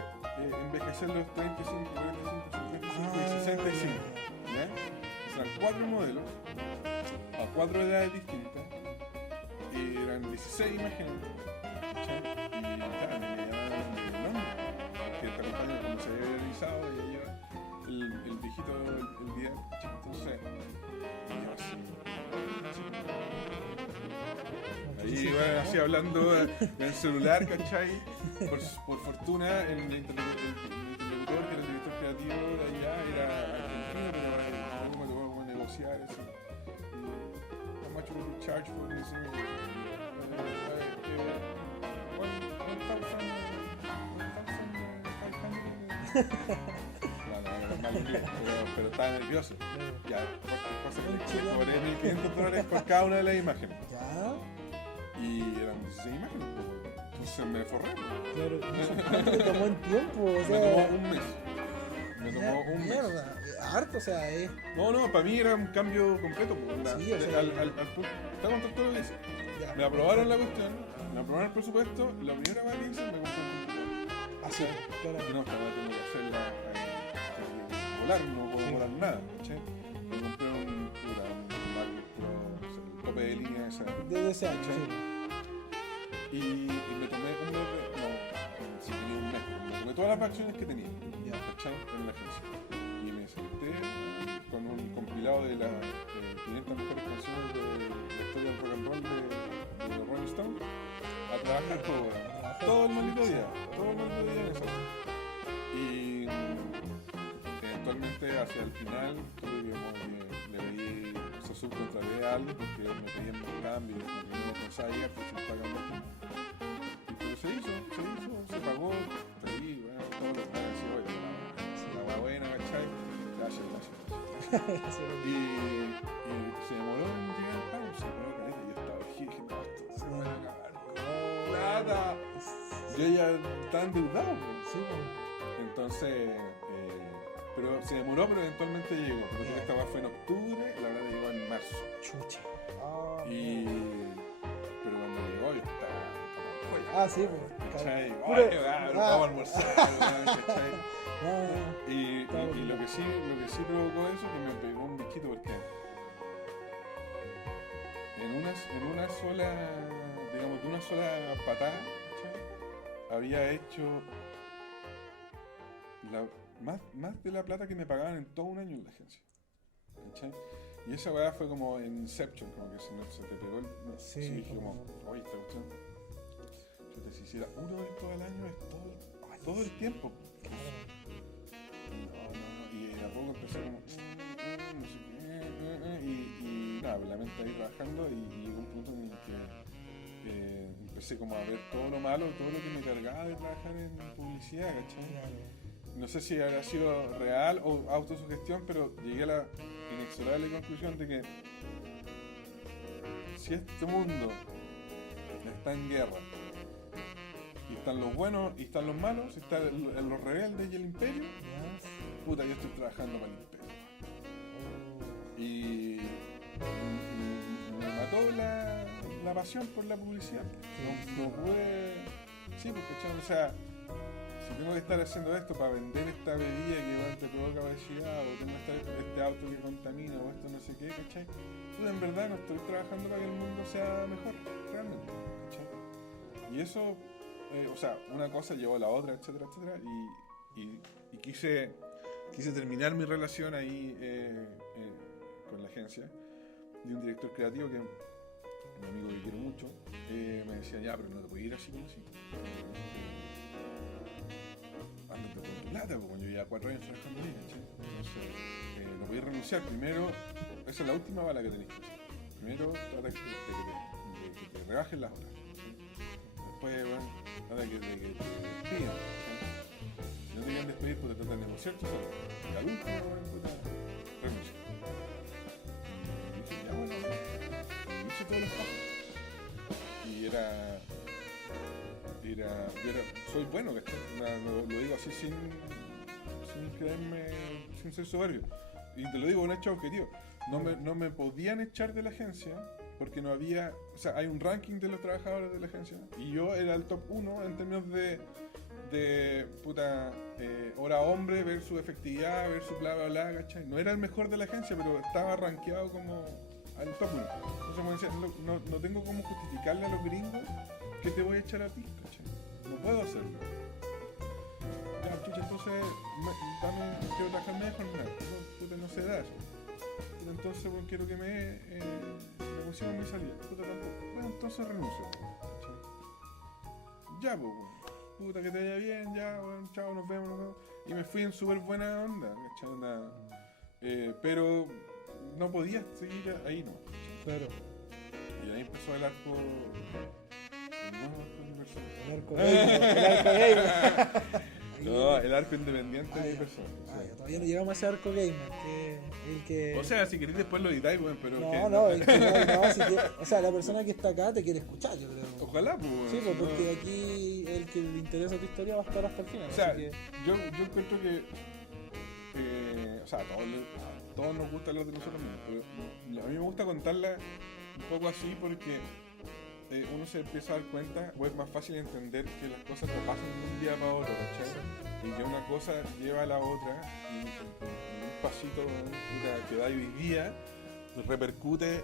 envejecer los 35, 45, 55 y 65. ¿Ya? O sea, 4 modelos a 4 edades distintas. Eran 16 imágenes. Y me llamaban el nombre. Que esta campaña, como se había realizado, ya lleva el viejito el día. Entonces, ahí iba así hablando del celular, ¿cachai? Por fortuna, el interlocutor, que era el director creativo de allá, era argentino, pero luego me tocó como negociar eso. How much would you charge for this? 1,500. Pero estaba nervioso. Ya, cobré $1,500 por cada una de las imágenes. ¿Ya? Y eran 16 imágenes. Entonces me forré. Claro, ¿cuánto te tomó en tiempo? O sea, me tomó un mes. Me tomó un mes. Mierda, harto, o sea, No, para mí era un cambio completo. Sí, o sea, al punto. Estaba con todo lo que hice. Me aprobaron la cuestión, me aprobaron el presupuesto. La primera vez que hice me compré un computador. Así, claro. Y no, esta vez tengo que hacerla. Volar, no puedo volar nada, ¿cachai? Me compré un MacBook Pro, el tope de línea esa. Desde ese año, sí. Y me tomé un mes no, sí tenía un mes, me tomé todas las vacaciones que tenía, Ya. ¿cachai? En la agencia. Y me senté con un compilado de las 500 mejores canciones de la historia del rock and roll de los Rolling Stones a trabajar todo el maldito día en eso. Y eventualmente hacia el final le pedí, subcontraté a alguien porque me pedían un cambio, porque no pensaba ir, pues se me pagan mucho. Pero se hizo, se pagó, pedí, bueno, todo lo que decía, oye, la va buena, ¿cachai? Gracias. Y se demoró en llegar el pago, se demoró caleta, yo estaba dije, no, esto se me va a acabar, plata. Yo ya estaba endeudado, pues. Sí, pues. Entonces, pero se demoró, pero eventualmente llegó. Porque esta weá fue en octubre, la verdad llegó en marzo. Chucha. Pero cuando llegó yo estaba. Ah, sí, pues. ¿Cachai? Puro- Vamos a almorzar, ¿cachai? Ah, Y lo que sí provocó eso, que me pegó un bichito, porque en una sola, digamos, de una sola patada, ¿cachai? Había hecho más de la plata que me pagaban en todo un año en la agencia, ¿cachai? Y esa weá fue como en Inception, como que se te pegó el... Sí, y dije como- como, oye, esta cuestión, si hiciera uno evento al año es todo el tiempo. No, y de a poco empecé como, no sé qué, y nada, pues la mente ahí trabajando y llegó un punto en el que empecé como a ver todo lo malo, todo lo que me cargaba de trabajar en publicidad, ¿cachai? claro. No sé si habrá sido real o autosugestión, pero llegué a la inexorable conclusión de que si este mundo está en guerra, y están los buenos y están los malos, y están los rebeldes y el imperio, Ya. puta, yo estoy trabajando para el imperio. Y me mató la pasión por la publicidad. No pude... Sí, porque, ¿cachai? O sea, si tengo que estar haciendo esto para vender esta bebida que igual te provoca obesidad, o tengo que estar este auto que contamina, o esto no sé qué, ¿cachai? Puta, en verdad no estoy trabajando para que el mundo sea mejor, realmente, ¿cachai? Y eso... o sea, una cosa llevó a la otra, etcétera, y quise terminar mi relación ahí con la agencia de un director creativo que un amigo que quiero mucho me decía, ya, pero no te puedes ir así como así, ándate con tu plata, porque yo ya 4 años trabajando ahí, ¿cachai? Entonces no podías renunciar. Primero, esa es la última bala que tenés que hacer. Primero trata de que te rebajen las horas. Después, bueno, trata de que te despidan. Si no te quieren despedir, pues te tratan de negociar tu salario. Y al último, puta, renuncia. Y dije, ya bueno, y hice todos los pasos. Y soy bueno, ¿cachai? Lo digo así sin creerme, sin ser soberbio. Y te lo digo un hecho objetivo. No me podían echar de la agencia porque no había, o sea, hay un ranking de los trabajadores de la agencia y yo era el top 1 en términos de puta, hora hombre versus efectividad versus bla bla bla, ¿cachai? No era el mejor de la agencia, pero estaba rankeado como al top 1. Entonces como decía, no tengo cómo justificarle a los gringos que te voy a echar a ti, ¿cachai? No puedo hacerlo. Ya, chucha, entonces quiero trabajar mejor, no se da eso. Entonces, bueno, quiero que me negociaron mi salida. Puta, tampoco. Bueno, entonces renuncio. ¿Cachai? Ya, pues, puta, que te vaya bien, ya, bueno, chao, nos vemos. Y me fui en súper buena onda, ¿cachai? Pero no podía seguir ahí, ¿no? Claro. Y ahí empezó el arco. El nuevo arco de mi persona. El arco gamer. El arco gamer. No, el arco independiente de mi persona. Ya, todavía no llegamos a ese arco gamer, que el que... O sea, si queréis después lo editáis, bueno, pero... el que no, o sea, la persona que está acá te quiere escuchar, yo creo. Ojalá, pues. Sí, pues, porque aquí el que le interesa tu historia va a estar hasta el final. O sea, así que... yo encuentro que... o sea, a todos nos gusta hablar de nosotros mismos, pero a mí me gusta contarla un poco así porque uno se empieza a dar cuenta, o es más fácil entender que las cosas no pasan de un día para otro, ¿cachai? Y que una cosa lleva a la otra y un pasito que da hoy día repercute,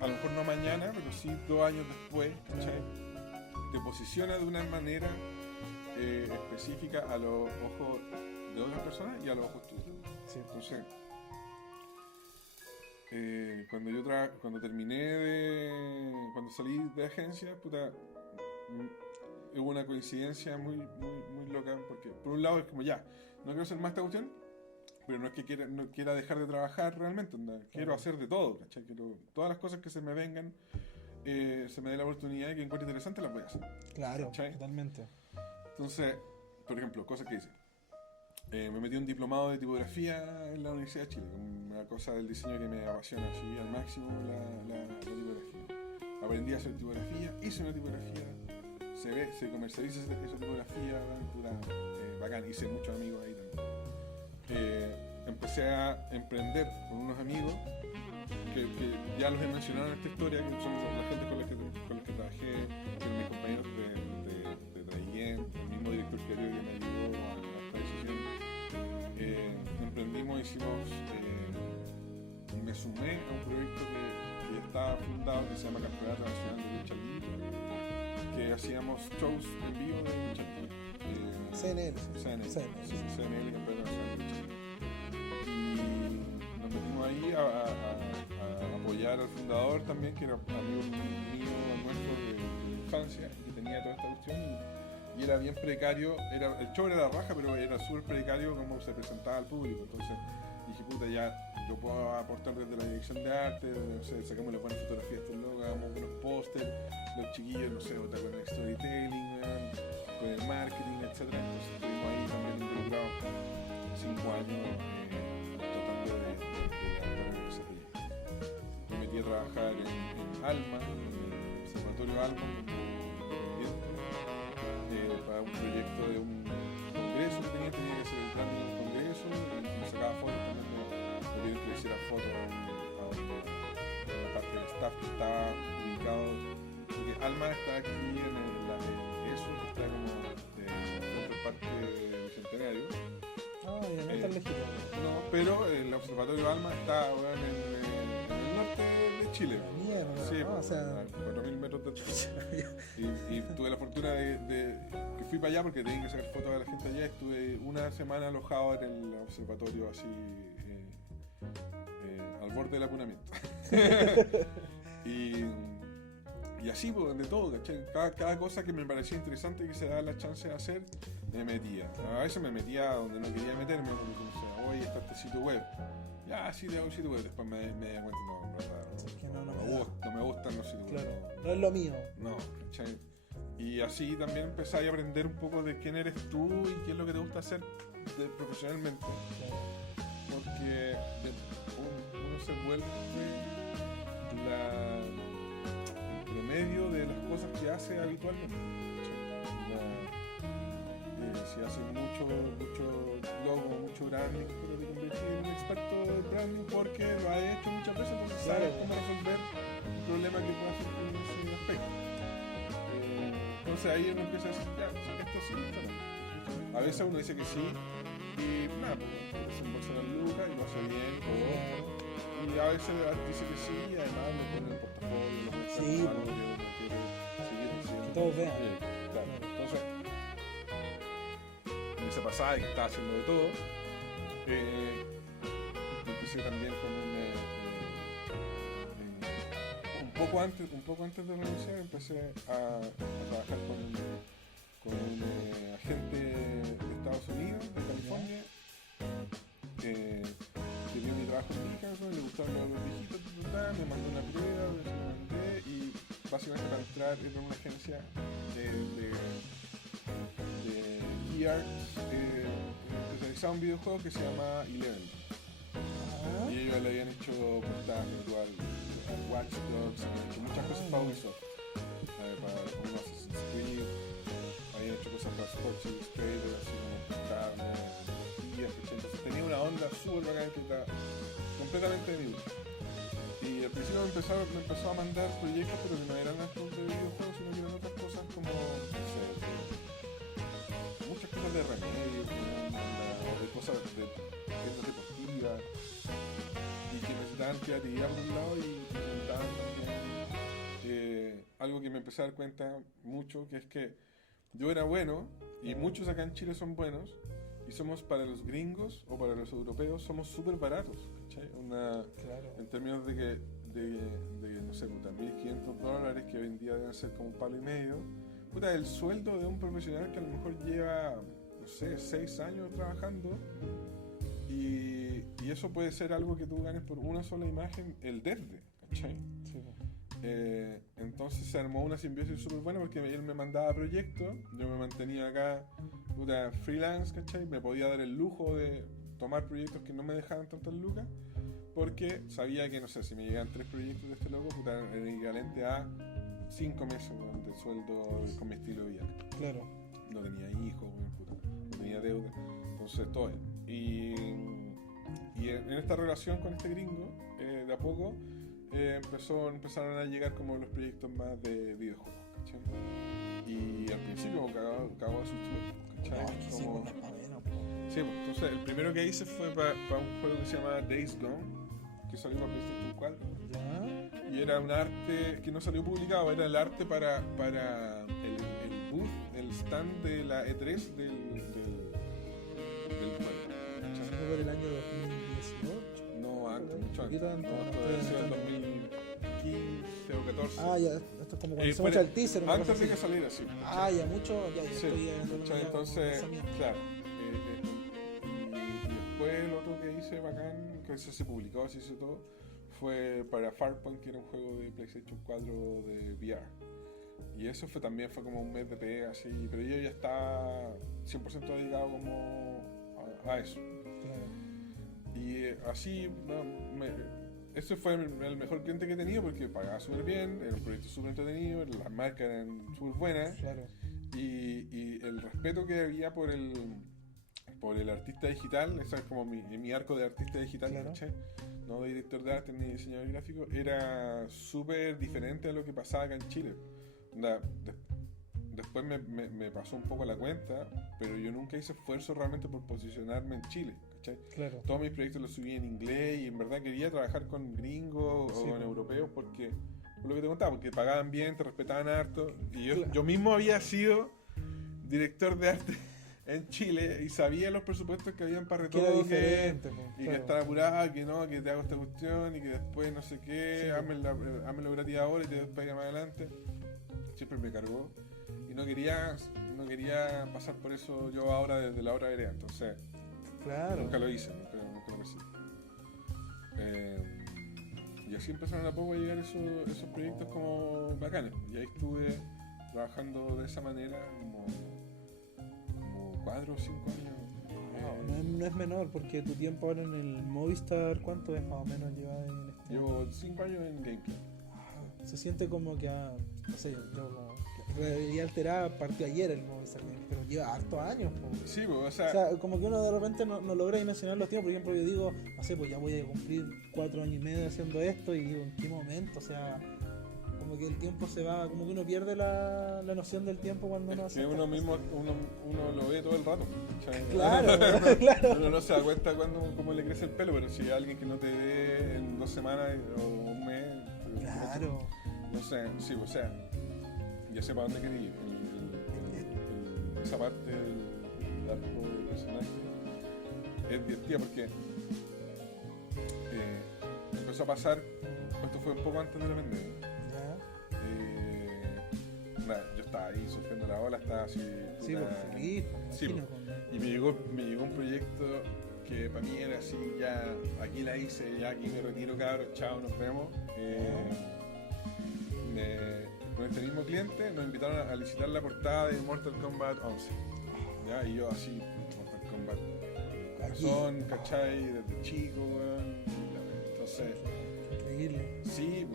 a lo mejor no mañana, pero sí 2 años después, ¿cachai? te posiciona de una manera específica a los ojos de otras personas y a los ojos tuyos. Sí. Entonces, cuando salí de agencia, puta, hubo una coincidencia muy loca, porque por un lado es como, ya, no quiero hacer más esta cuestión, pero no es que no quiera dejar de trabajar realmente, quiero hacer de todo, ¿cachai? Todas las cosas que se me vengan, se me dé la oportunidad y que encuentre interesante, las voy a hacer. Claro, ¿cachai? totalmente. Entonces, por ejemplo, cosas que hice. Me metí un diplomado de tipografía en la Universidad de Chile, una cosa del diseño que me apasiona así al máximo, la tipografía. Aprendí a hacer tipografía, hice una tipografía, se comercializa esa tipografía, bacán, hice muchos amigos ahí también. Empecé a emprender con unos amigos que ya los he mencionado en esta historia, que son la gente con la que trabajé, mis compañeros de Trayen, el mismo director creativo que me ayudó a esta decisión. Emprendimos, me sumé a un proyecto que está fundado, que se llama Campeonato Nacional de Lucha Libre, que hacíamos shows en vivo de lucha libre. CNL, Campeonato Nacional de Lucha Libre. Y nos metimos ahí a apoyar al fundador también, que era amigo mío, nuestro de infancia, que tenía toda esta cuestión. Y era bien precario, el show era la raja, pero era súper precario como se presentaba al público. Entonces dije, puta, ya, yo puedo aportar desde la dirección de arte, no sé, sacamos las buenas fotografías de estos logos, hagamos buenos pósters, los chiquillos, no sé, otra con el storytelling, con el marketing, etc. Entonces estuvimos ahí también involucrados 5 años tratando de actuar en ese proyecto. Me metí a trabajar en Alma, en el Observatorio Alma, para un proyecto de un congreso que tenía que hacer el plan de un congreso, y me sacaba fotos también de pedir que hiciera fotos a la parte del staff que estaba ubicado, porque Alma está aquí en eso, está como frente al Parque Bicentenario. Ah, ya no está lejito. No, pero el Observatorio Alma está en el norte de Chile. Mierda, sí, o sea, a 4.000 metros de altitud. Y tuve la fortuna de que fui para allá porque tenía que sacar fotos de la gente allá. Estuve una semana alojado en el observatorio así al borde del apunamiento. y así, pues, de todo, ¿cachai? Cada cosa que me parecía interesante y que se daba la chance de hacer, me metía. A veces me metía donde no quería meterme, porque decía, oye, está este sitio web. Ya, sí, te hago un sitio web. Después me di cuenta, no, en verdad, no me gustan los sitios web. Claro, no es lo mío. No, ¿cachai? Y así también empecé a aprender un poco de quién eres tú y qué es lo que te gusta hacer profesionalmente. Porque uno se vuelve el promedio de las cosas que hace habitualmente. Si hace mucho logo, mucho branding, pero te convertís en un experto de branding porque lo has hecho muchas veces, entonces sabes cómo resolver un problema que pueda surgir en ese aspecto. Entonces ahí uno empieza a decir, ya, esto sí, esto no. A veces uno dice que sí y nada, porque se embolsa las lucas y lo hace bien, y a veces dice que sí y además lo pone en el portafolio, lo muestra algo que quiere seguir haciendo. Que todos vean. Claro, entonces se pasaba que estaba haciendo de todo. Empecé también con un poco antes de renunciar, empecé a trabajar con un agente de Estados Unidos, de California, que vio mi trabajo en México, le gustaron los viejitos, me mandó una prueba, me mandé, y básicamente para entrar en una agencia de eArts especializado en videojuegos que se llama Eleven. Y ellos le habían hecho portadas virtual a Watch Dogs, habían hecho muchas cosas para Ubisoft, para como Assassin's Creed, habían hecho cosas para Sports Illustrated, así como portadas, entonces tenía una onda súper bacana que está completamente de mi gusto. Y al principio me empezó a mandar proyectos, pero que no eran estos de videojuegos, sino que eran otras cosas como, no sé, muchas cosas de remedio, de cosas de tiendas deportivas, y que necesitaban creatividad por un lado y necesitaban también algo que me empecé a dar cuenta mucho, que es que yo era bueno, y muchos acá en Chile son buenos, y somos para los gringos o para los europeos, somos súper baratos, ¿cachai? Claro. En términos de que, no sé, puta, $1.500, que hoy en día deben ser como un palo y medio, puta, el sueldo de un profesional que a lo mejor lleva, no sé, 6 años trabajando, y eso puede ser algo que tú ganes por una sola imagen, el desde, ¿cachai? Sí, po. Entonces se armó una simbiosis súper buena porque él me mandaba proyectos, yo me mantenía acá, puta, freelance, ¿cachai? Me podía dar el lujo de tomar proyectos que no me dejaban tantas lucas, porque sabía que, no sé, si me llegaban 3 proyectos de este loco, puta, era el equivalente a 5 meses, weón, de sueldo con mi estilo de vida. Claro. No tenía hijos, weón, puta, no tenía deuda, entonces todo. Y en esta relación con este gringo, de a poco, empezaron a llegar como los proyectos más de videojuegos, ¿cachai? Y al principio cagó de susto, ¿cachai? No, es que sí, Como- pues, está bueno, po. Sí, pues, entonces el primero que hice fue para un juego que se llama Days Gone, que salió para PlayStation 4. Ya. Y era un arte que no salió publicado, era el arte para el booth, el stand de la E3 del juego. ¿cachai? Fue por el año 2018. No, antes, mucho antes. Poquito antes, No, no, esto debe ser el no. 2015 o 14. Ah, ya, esto es como cuando se fue muestra el teaser. una antes cosa de que así. saliera, sí. Ah, ya mucho, ya Sí, estoy viendo ¿cachai? ya Entonces, lanzamiento. claro. Y después el otro que hice bacán, que eso se publicó, se hizo todo, fue para Farpoint, que era un juego de PlayStation 4 de VR. Y eso también fue como un mes de pega, así, pero yo ya estaba 100% dedicado como a eso. Claro. Y así, no, ese fue el mejor cliente que he tenido porque pagaba súper bien, era un proyecto súper entretenido, las marcas eran súper buenas, Claro. y el respeto que había por el artista digital, ese es como mi arco de artista digital, Claro. ¿cachai? No de director de arte ni diseñador gráfico, era súper diferente a lo que pasaba acá en Chile. Onda, después me pasó un poco la cuenta, pero yo nunca hice esfuerzo realmente por posicionarme en Chile, ¿cachai? Claro. Todos mis proyectos los subí en inglés y en verdad quería trabajar con gringos Sí, o con pues. europeos porque, por lo que te contaba, porque pagaban bien, te respetaban harto. Y Claro. yo mismo había sido director de arte en Chile y sabía los presupuestos que habían para Que era retoque diferente, po, y que claro. estar apurado, que no, que te hago esta cuestión y que después no sé qué, Sí, hámelo gratis ahora y te paga más adelante. Siempre me cargó y no quería pasar por eso yo ahora desde la hora vereda, entonces Claro. nunca lo hice, nunca lo perseguí. Y así empezaron a poco a llegar esos proyectos como bacanes. Y ahí estuve trabajando de esa manera como 4 o 5 años. No es menor, porque tu tiempo ahora en el Movistar, ¿cuánto es más o menos lleva en este? Llevo 5 años en GameCube. Se siente como que, no sé, yo como que realidad alterada partió ayer el Movistar, pero lleva hartos años, po. Sí, pues, O sea, como que uno de repente no logra dimensionar los tiempos. Por ejemplo, yo digo, no sé, pues ya voy a cumplir 4 años y medio haciendo esto, y digo, ¿en qué momento? O sea, como que el tiempo se va, como que uno pierde la noción del tiempo cuando uno es hace que uno estas mismo cosas. uno lo ve todo el rato. ¿cachai? Claro, claro. Uno no se da cuenta cómo le crece el pelo, pero si hay alguien que no te ve en 2 semanas o un mes, Claro. no sé, sí, o sea, ya sé para dónde quería ir. Esa parte del arco del personaje es divertida porque empezó a pasar, esto fue un poco antes de la pandemia. Ya. Nada, yo estaba ahí sufriendo la ola, estaba así. Sí, puta, pues feliz, me sí, imagino. y me llegó un proyecto que para mí era así, ya aquí la hice, ya aquí me retiro, cabros, chao, nos vemos. Con este mismo cliente nos invitaron a licitar la portada de Mortal Kombat 11. ¿ya? Y yo así, Mortal Kombat, corazón, ¿cachai? Desde chico, weón. Entonces, Increíble. sí,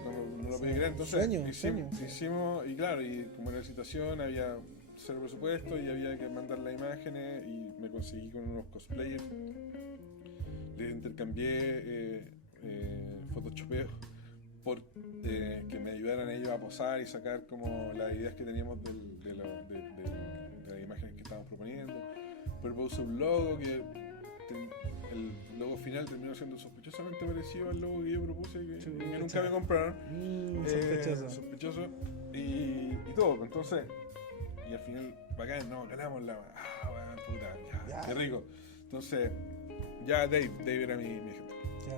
no lo podía creer. Entonces, Sueño. hicimos, y claro, y como era la licitación, había cero presupuesto y había que mandar las imágenes y me conseguí con unos cosplayers. Les intercambié photoshopeos por que me ayudaran ellos a posar y sacar como las ideas que teníamos de las imágenes que estábamos proponiendo. Propuse un logo que el logo final terminó siendo sospechosamente parecido al logo que yo propuse y que Chucha. nunca me compraron. Sospechoso. Sospechoso. Y todo, entonces, y al final, bacán, no, ganamos la. Bueno, puta, ya, qué rico. Entonces, ya Dave era mi ejemplo. Ya.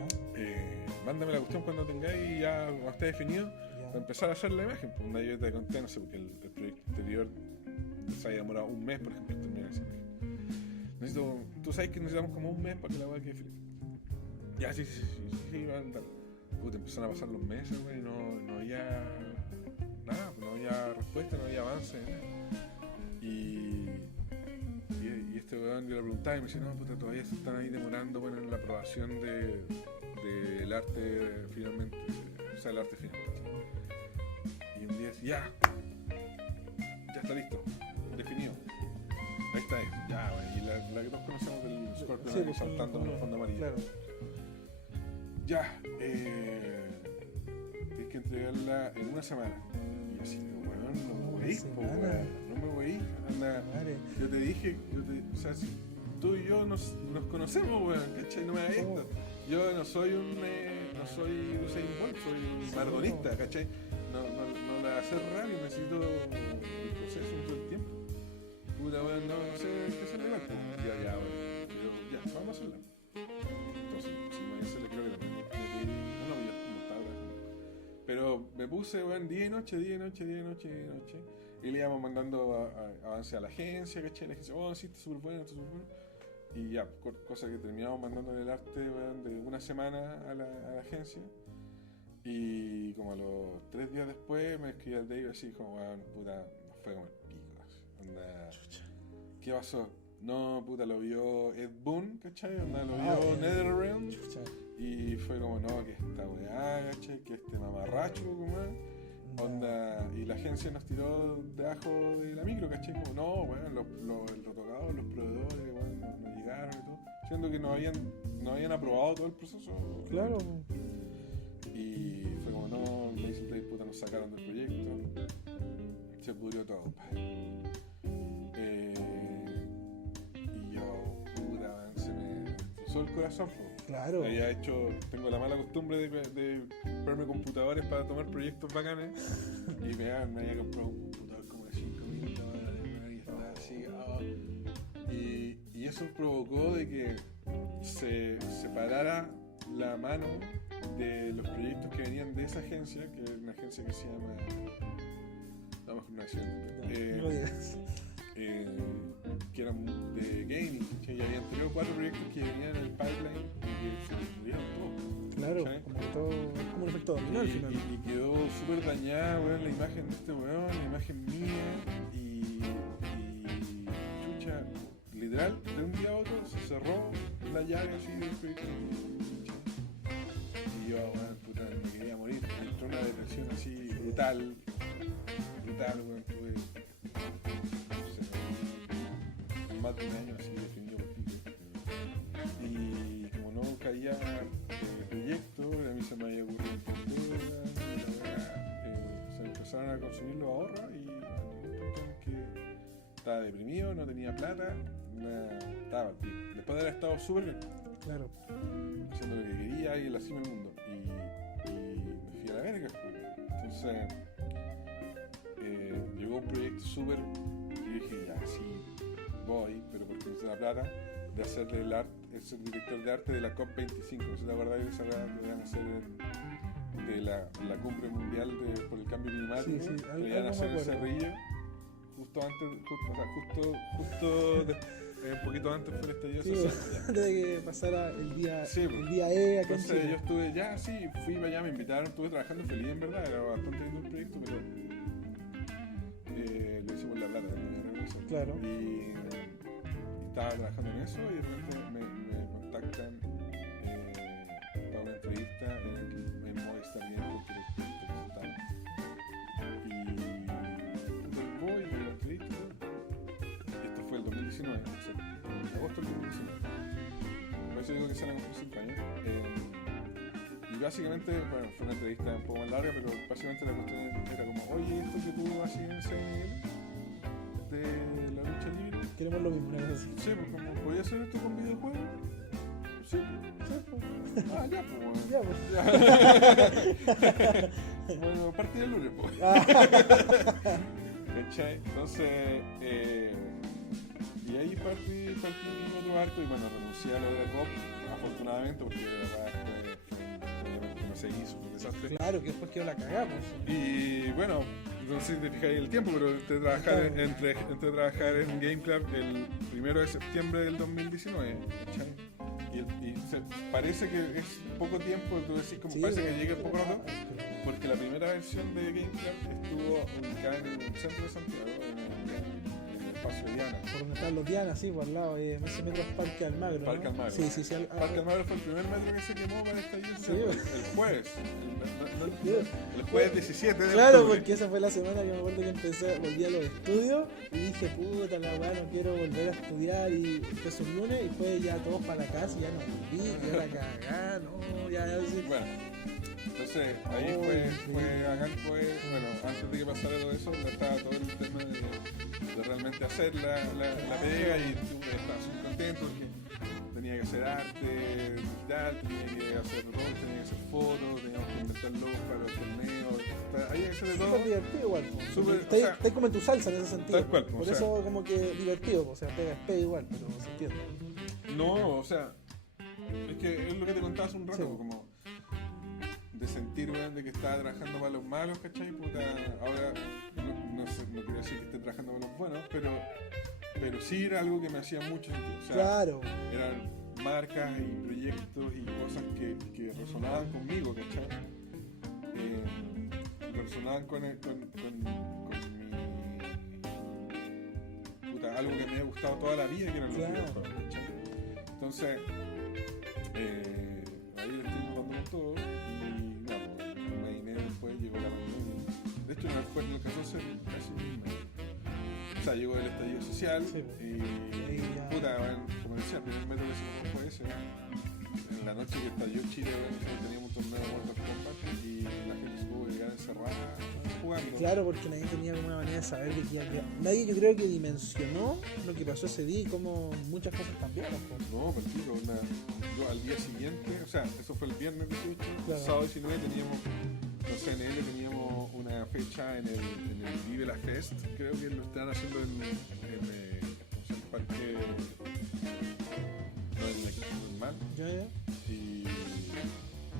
Mándame la cuestión cuando tengáis ya cuando esté definido para empezar a hacer la imagen. Pues una yo te conté, no sé, porque el proyecto anterior se había demorado un mes, por ejemplo, en terminar esa imagen. Tú sabes que necesitamos como un mes para que la weá quede fría. Ya, sí, va a andar. Puta, empezaron a pasar los meses, güey, y no había nada, no había respuesta, no había avance, nada. Y este weón yo le preguntaba y me decía, no, puta, todavía se están ahí demorando, bueno, en la aprobación del arte finalmente, o sea, el arte final. Y un día decía, ya está listo, definido. Ahí está, ya, bueno, y la que todos conocemos del Scorpion, sí, saltando en el fondo amarillo. Claro. Ya, tienes que entregarla en una semana. Y yo así, weón, no me veis, no me veis. Yo te dije, o sea, si tú y yo nos conocemos, weón, ¿cachai? No me hagas esto. Yo no soy Usain Bolt, soy un maratonista, ¿cachai? No la voy a hacer rápido, necesito el proceso, necesito el tiempo. Puta, weón, no sé qué hacer de barco. Ya, weón, pero ya, vamos a hacerla. Entonces, si me voy a hacerle, creo que también. No estaba trabajando. Pero me puse, weón, día y noche. Y le íbamos mandando avance a la agencia, ¿cachai? La agencia, sí, está súper bueno. Y ya, cosa que terminamos mandándole el arte, weón, de una semana a la agencia. Y como a los 3 días después me escribió el Dave así, como, weón, puta, nos fue como el pico. Onda, ¿qué pasó? No, puta, lo vio Ed Boon, ¿cachai? Onda, lo vio NetherRealm. Y fue como, no, que esta weá, ¿cachai? Que este mamarracho, como onda. Y la agencia nos tiró debajo de la micro, ¿cachai? Como, no, weón, el retocado, los proveedores, weón, no llegaron y todo. Siendo que no habían aprobado todo el proceso. Claro. Y fue como, no, me dice el Dave, puta, nos sacaron del proyecto. Se pudrió todo, y yo, puta, se me destrozó el corazón. Claro. Tengo la mala costumbre de comprarme computadores para tomar proyectos bacanes. Y me había comprado un computador como de $5,000 y estaba así. Y eso provocó de que se separara la mano de los proyectos que venían de esa agencia, que es una agencia que se llama... Vamos con una que eran de gaming, que ya habían tenido 4 proyectos que venían en el pipeline y que se destruyeron todos. Claro, como un efecto dominó al final. Y quedó súper dañada, weón, la imagen de este weón, la imagen mía y chucha, literal, de un día a otro se cerró la llave así del proyecto. Y yo, weón, puta, me quería morir, entró una depresión así brutal, weón, tuve más de un año así definido por ti. Y como no caía proyecto, a mí se me había ocurrido un poco, se empezaron a consumir los ahorros y que estaba deprimido, no tenía plata, estaba tío. Después de haber estado súper bien, claro, haciendo lo que quería y en la cima del mundo. Y me fui a la verga. Entonces llegó un proyecto súper y dije, ya, sí, voy, pero porque necesito la plata de hacerle el arte, ser director de arte de la COP25. ¿No se te acuerdas de esa verdad que iban a hacer de la cumbre mundial por el cambio climático? Sí, que iban a hacer el Cerrillo justo un poquito antes fue el estallido social. Antes de que pasara el día E acá en Entonces Chile. yo estuve, fui para allá, me invitaron, estuve trabajando feliz en verdad, era bastante lindo el proyecto, pero lo hicimos la plata cuando me regresé. Claro. Y estaba trabajando en eso y de repente me contactan para una entrevista en Movistar bien porque presentaban. Y voy a la entrevista. Esto fue el 2019, en agosto del 2019. Por eso digo que se han cumplido 5 años. Y básicamente, bueno, fue una entrevista un poco más larga, pero básicamente la cuestión era como, oye, esto que tú hacías en San Miguel de la lucha libre. Queremos lo mismo, una cosa así. Sí, pues como, ¿podías hacer esto con videojuegos? Sí. Ah, ya, pues, bueno. Ya, pues. Bueno, partí el lunes, pues. ¿Cachai? Entonces, y ahí partí otro arco y bueno, renuncié a lo de la COP, afortunadamente, porque la verdad fue no se hizo, fue un desastre. Claro, que después quedó la cagada, pues. Y bueno, no sé si te fijáis el tiempo, pero entré a trabajar en Game Club el 1 de septiembre del 2019, ¿cachai? Y parece que es poco tiempo, tú decís como Sí, parece que bueno, llegue poco rato, pero- porque la primera versión de Game Club estuvo ubicada en el centro de Santiago, en el espacio Diana. Por donde están los Dianas, sí, por al lado, ese metro es Parque Almagro. Parque ¿no? Almagro. Sí. Parque Almagro fue el primer metro que se quemó para esta isla Sí, el jueves. El jueves 17 de Claro, octubre. porque esa fue la semana que me acuerdo que volví a los estudios y dije, puta la weá, no quiero volver a estudiar y empezó un lunes y después ya todos para la casa y ya no volví, ya la cagá, no, ya sí. Bueno, entonces ahí Oh, bueno, antes de que pasara todo eso, ya estaba todo el tema de realmente hacer la pega y estaba súper contento porque tenía que hacer arte digital, tenía que hacer rol, tenía que hacer fotos, teníamos que inventar logos para los torneos, había que hacer de todo. Súper divertido igual, po. Súper, Estáis o sea, estáis como en tu salsa en ese sentido. tal cual, Por o sea. eso como que divertido, po. O sea, pega igual, pero se entiende. No, o sea, es que es lo que te contaba hace un rato, Sí. como de sentir, weón, de que estaba trabajando para los malos, ¿cachai? Puta, ahora no quiero decir que esté trabajando para los buenos, pero sí era algo que me hacía mucho sentido. O sea, Claro, eran marcas y proyectos y cosas que resonaban conmigo, ¿cachai? Resonaban con mi... Puta, algo que me había gustado toda la vida, que eran los Claro. videojuegos, ¿cachai? Entonces, ahí le estoy jugando con todo y nada, pues, un mes y medio después llegó la pandemia. De hecho, no alcanzó a ser casi un mes. O sea, llegó el estallido social Sí, pues. y Ahí ya. puta, bueno, como decía, el primer metro que se nos fue ese, ¿no? En la noche que estalló Chile, bueno, nosotros teníamos un torneo de Mortal Kombat y la gente se tuvo que quedar encerrada jugando. Claro, porque nadie tenía como una manera de saber que nadie, yo creo que dimensionó lo que pasó ese día y cómo muchas cosas cambiaron, po. No, partido, yo al día siguiente, o sea, eso fue el viernes 18, Claro. el sábado 19 teníamos, no sé, en él teníamos una fecha en el Vive la Fest, creo que lo estaban haciendo en el parque, no en la quinta normal, Ya. y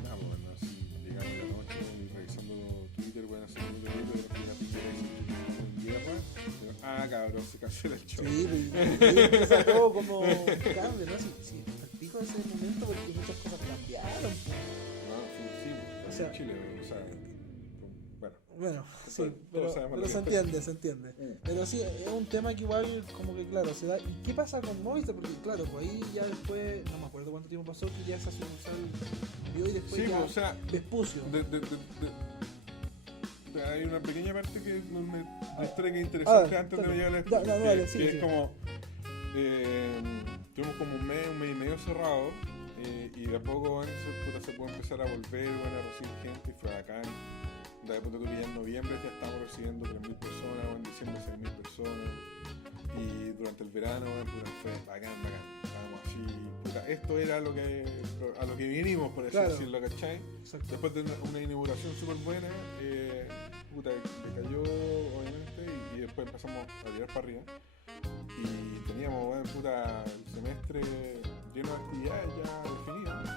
nada, bueno, así llegamos la noche y revisando Twitter, bueno, haciendo un delito de los que ya cabrón, se cancela el show. Sí, pues, y empieza todo como cambio, ¿no? Sí, al pico de ese momento porque muchas cosas cambiaron, po. No, sí, O sea, en Chile, o sea, bueno. Bueno, sí, Todos pero sabemos lo se que entiende, se entiende. Pero sí, es un tema que igual como que claro, se da. ¿Y qué pasa con Movistar? Porque claro, pues ahí ya después, no me acuerdo cuánto tiempo pasó, que ya esa sucursal vio y después Sí, ya o sea, despucio. hay una pequeña parte que la historia que es interesante antes de claro. llegar a esto, Dale, que sigue. es como tuvimos como un mes y medio cerrado y de a poco se puede empezar a volver, a recibir gente y fue bacán. De puta, ya en noviembre ya estamos recibiendo 3.000 personas, en diciembre 6.000 personas y durante el verano fue bacán. Estábamos así, puta, esto era a lo que vinimos, por así Claro. decirlo, ¿cachai? Exacto. Después de una inauguración súper buena, puta, decayó obviamente y después empezamos a tirar para arriba. Y teníamos, bueno, puta, el semestre lleno de actividades ya definidas.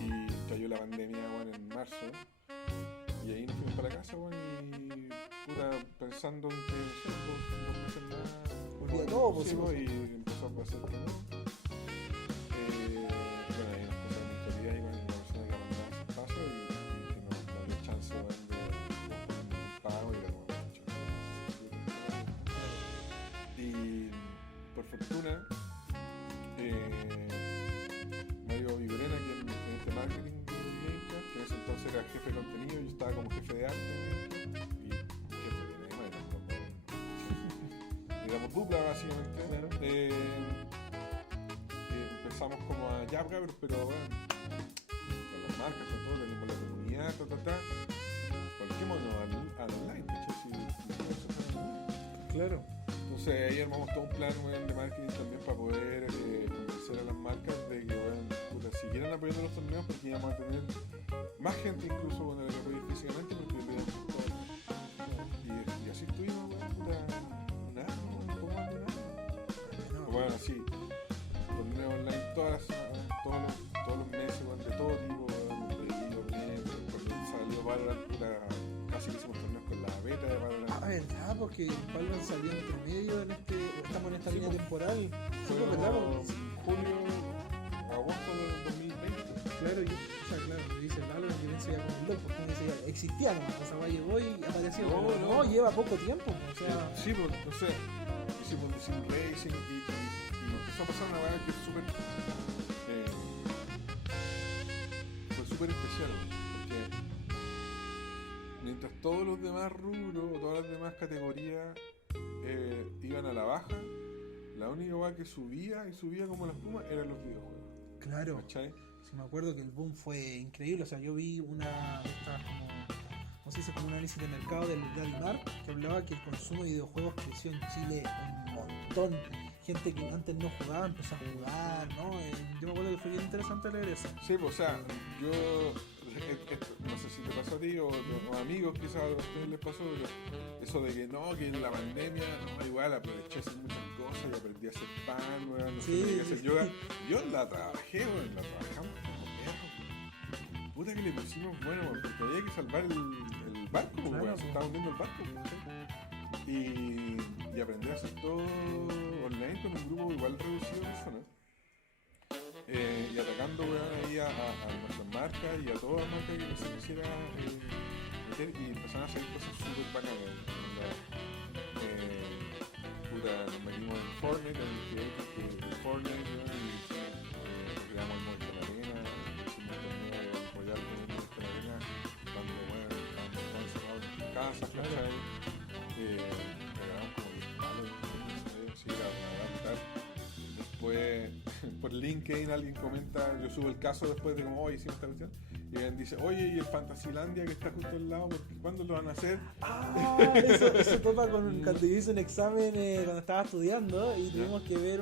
Y cayó la pandemia, bueno, en marzo. Y ahí nos fuimos para casa, bueno, y puta, pensando en que dos meses más Volvía todo, pues, sí, sí, y empezó a pasar que no. Bueno, hay unas cosas de mi historia y con la persona que arrendaba ese espacio y que no había chance de pago y era como y por fortuna Mario Vigorena, que es el gerente de marketing de GameCraft, que en ese entonces era jefe de contenido, yo estaba como jefe de arte y jefe de cinema, éramos dupla básicamente. Empezamos como a ya cabros, pero bueno, con las marcas, con todo, tenemos la comunidad, volquémonos al online, Claro. entonces ahí armamos todo un plan, weón, de marketing también para poder convencer a las marcas de que, weón, puta, siguieran apoyando los torneos porque íbamos a tener más gente incluso bueno, de la que apoye físicamente porque le damos todo. Y así estuvimos, puta, un año, un poco más de un año. Bueno, sí, torneos online todos los meses, bueno, de todo tipo, cuando salió Valorant, casi que hicimos torneos con la beta de Valorant. Ah, verdad, porque Valorant salió entre medio estamos en esta Sí, línea pues. temporal. Sí, Fue pues, verdad, pues. julio, agosto del 2020. Claro, claro, me dice Valorant, yo pensé ya como el LOL, porque me decía, existía nomás, o sea, llegó y apareció. No, Pero no. no, lleva poco tiempo, o sea. Sí, pues, o sea, hicimos Sim Racing y nos empezó a pasar una weá que es súper. Fue súper especial, porque mientras todos los demás rubros o todas las demás categorías iban a la baja, la única weá que subía y subía como la espuma eran los videojuegos. Claro. ¿Cachai? Sí, me acuerdo que el boom fue increíble, o sea, yo vi no sé si como un análisis de mercado del Dadimar que hablaba que el consumo de videojuegos creció en Chile un montón. Gente que antes no jugaba empezó a jugar, ¿no? Yo me acuerdo que fue bien interesante leer eso. Sí, pues, o sea, yo no sé si te pasó a ti o amigos quizás a ustedes les pasó, pero eso de que no, que en la pandemia, no, igual aproveché a hacer muchas cosas y aprendí a hacer pan, weón, no sé, Sí, a hacer yoga. Yo la trabajé, weón, la trabajamos como perros. Puta que le pusimos, bueno, weón, porque había que salvar el barco, pues, Claro, weón, se estaba hundiendo el barco, ¿cachai? Y aprendí a hacer todo online con un grupo igual reducido de personas. Y atacando weón, ahí a nuestras marcas y a todas las marcas que se quisiera meter y empezaron a hacer cosas súper bacanas. Nos metimos en Fortnite, en el creator de Fortnite, weón, y creamos el Movistar Arena, hicimos un torneo Royal con el Movistar Arena, cuando bueno, estábamos todos encerrados en sus casas, ¿cachai? Regalamos como 10 palos, sí, era una gran tal. Después, por LinkedIn alguien comenta, yo subo el caso después de como, hoy hicimos esta cuestión, y alguien dice, oye, y el Fantasylandia que está justo al lado, ¿cuándo lo van a hacer? Eso topa con cuando yo hice un examen cuando estaba estudiando y tuvimos que ver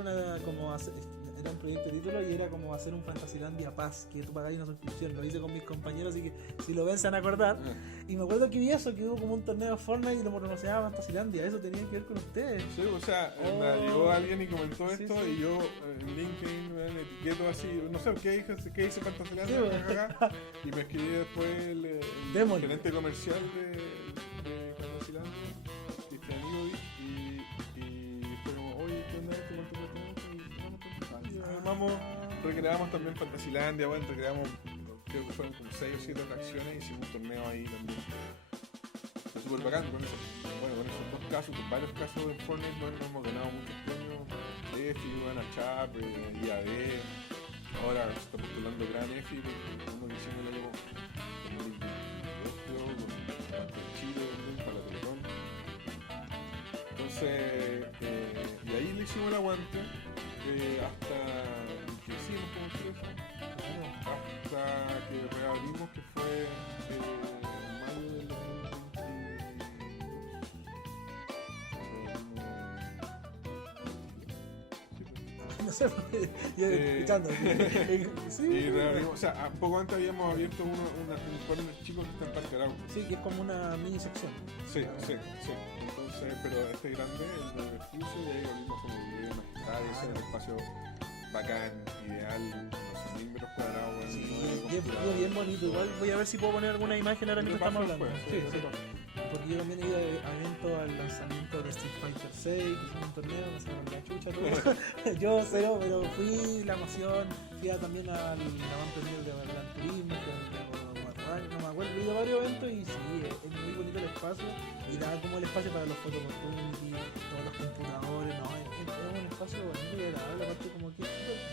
era un proyecto de título y era como hacer un Fantasylandia Paz, que tú pagáis una suscripción. Lo hice con mis compañeros, así que si lo ven se van a acordar. Y me acuerdo que vi eso, que hubo como un torneo de Fortnite y lo pronunciaba Fantasylandia. Eso tenía que ver con ustedes. Sí, o sea, me llegó alguien y comentó Sí, esto sí. y yo en LinkedIn me etiqueto así, no sé qué dice Fantasylandia, Sí, bueno. y me escribí después el Démosle. gerente comercial de Fantasylandia, Cristian Igovic, y fue como, oye, ¿qué onda esto? ¿Cuánto cuesta esto? Y armamos, recreamos también Fantasylandia, bueno, recreamos, creo que fueron como 6 o 7 atracciones, hicimos un torneo ahí también. Fue súper bacán con eso. Bueno, con esos dos casos, con varios casos de Fortnite, bueno, hemos ganado muchos premios. EFI, bueno, Chap, IAD. Ahora se está postulando Gran EFI, uno que hicimos el año 2022, creo, con Banco de Chile, también, para la Teletón. Entonces, y ahí le hicimos el aguante hasta que hicimos como empresa, hasta que reabrimos, que fue en mayo del 2022. No sé, yo escuchando. Sí, Y reabrimos, o sea, poco antes habíamos abierto un corner chico que está en Parque Arauco. sí, que es como una mini sección. Sí. Entonces, pero este grande, el de Refugio, y ahí abrimos como video magistral, ese era un espacio bacán, ideal, unos 1000 metros cuadrados. Bueno, Sí, no bien bonito. Igual voy a ver si puedo poner alguna imagen ahora mientras estamos hablando. Sí. Porque yo también he ido a eventos al lanzamiento de Street Fighter 6, que es un torneo, me sacaron la chucha todo. Yo cero, pero fui la emoción, fui también al Van Premier de Gran Turismo, no me acuerdo, he ido a varios eventos y sí, es muy bonito el espacio y da como el espacio para los fotos community, todos los computadores, no, es un espacio bonito y agradable, aparte como que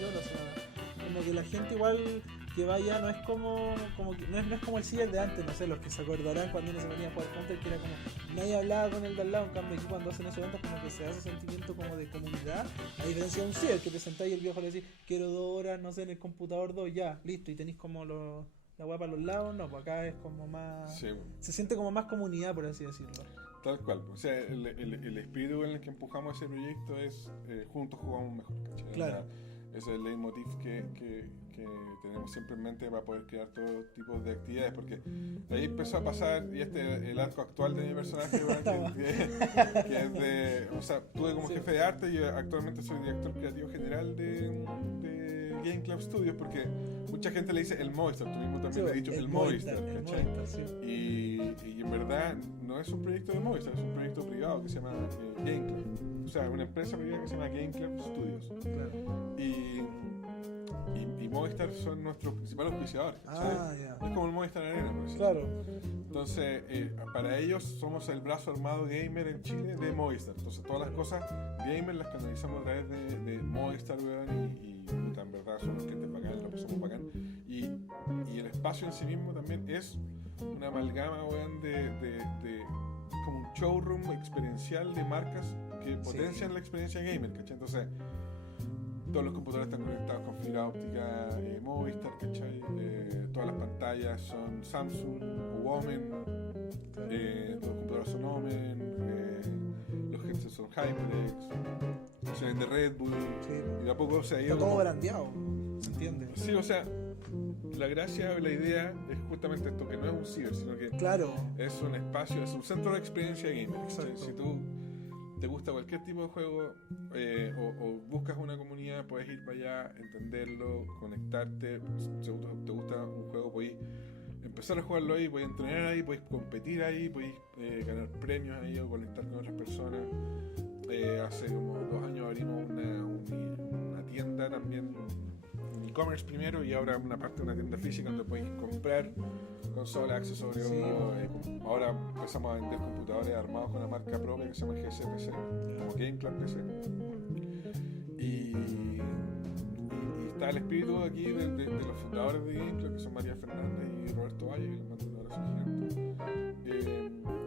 yo o sea, como que la gente igual que vaya no es como que, no es como el ciber de antes, no sé, los que se acordarán cuando uno se venía a jugar Counter, que era como nadie hablaba con el de al lado. En cambio aquí cuando hacen esos eventos como que se hace sentimiento como de comunidad, a diferencia de un ciber que te sentáis y el viejo le decís quiero 2 horas, no sé, en el computador 2, ya, listo, y tenéis como la hueá para los lados. No, pues acá es como más, Sí, se siente como más comunidad, por así decirlo. tal cual. O sea, el espíritu en el que empujamos ese proyecto es juntos jugamos mejor, ¿cachai? Claro. ese es el leitmotiv que tenemos siempre en mente para poder crear todo tipo de actividades, porque ahí empezó a pasar, y este es el arco actual de mi personaje, bueno, que es de, o sea, tuve como jefe de arte y actualmente soy director creativo general de Game Club Studios, porque mucha gente le dice el Movistar, tú mismo también le has dicho el Movistar, ¿cachai? Y en verdad no es un proyecto de Movistar, es un proyecto privado que se llama Game Club, o sea, una empresa privada que se llama Game Club Studios. Claro. Y Movistar son nuestros principales auspiciadores, Yeah. es como el Movistar Arena, por decirlo. Claro. Entonces, para ellos somos el brazo armado gamer en Chile de Movistar. Entonces, todas las cosas gamer las canalizamos a través de Movistar, weón, y en verdad son los clientes bacán, lo pasamos bacán. Y el espacio en sí mismo también es una amalgama, weón, de como un showroom experiencial de marcas que potencian la experiencia gamer, ¿cachai? Entonces, todos los computadores están conectados con fibra óptica Movistar, ¿cachai? Todas las pantallas son Samsung o Omen, todos los computadores son Omen, los headsets son HyperX, se vende Red Bull, y de a poco se ha ido. Está todo brandeado, ¿se entiende? Sí, o sea, la gracia o la idea es justamente esto, que no es un ciber, sino que es un espacio, es un centro de experiencia gamer. Exacto. Si tú te gusta cualquier tipo de juego o buscas una comunidad, puedes ir para allá, entenderlo, conectarte. Si te gusta un juego, puedes empezar a jugarlo ahí, puedes entrenar ahí, puedes competir ahí, puedes ganar premios ahí o conectar con otras personas. Hace como 2 años abrimos una tienda también, un e-commerce primero, y ahora una parte de una tienda física donde puedes comprar consolas, accesorios. Ahora empezamos a vender computadores armados con una marca propia que se llama GCPC, como Game Club PC. Y está el espíritu aquí de los fundadores de Game Club, que son María Fernández y Roberto Valle, que les mando un abrazo gigante,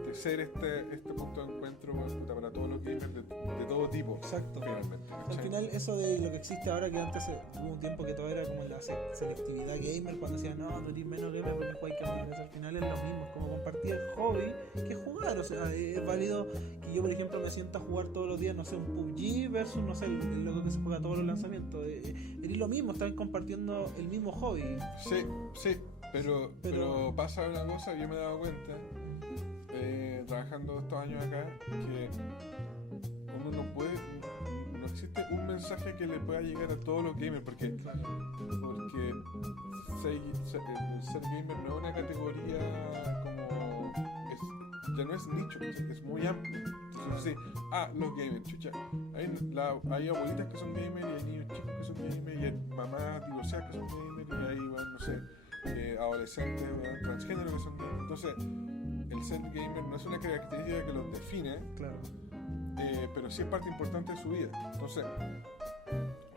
de ser este punto de encuentro para todos los gamers de todo tipo. Exacto. Finalmente, al final, eso de lo que existe ahora, que antes hubo un tiempo que todo era como la selectividad gamer, cuando decían no eres menos gamer porque juegas que al final es lo mismo, es como compartir el hobby que jugar. O sea, es válido que yo, por ejemplo, me sienta a jugar todos los días, no sé, un PUBG versus, no sé, el loco que se juega todos los lanzamientos. Es lo mismo, están compartiendo el mismo hobby. Sí, pero pasa una cosa, yo me he dado cuenta trabajando estos años acá, que uno no existe un mensaje que le pueda llegar a todos los gamers, porque el ser gamer no es una categoría ya no es nicho, es muy amplio. Entonces, los gamers, chucha, hay abuelitas que son gamers, y hay niños chicos que son gamers, y hay mamás divorciadas que son gamers, y hay, bueno, no sé, adolescentes, transgénero que son gamers. Entonces, el ser gamer no es una característica que los define, pero sí es parte importante de su vida. Entonces,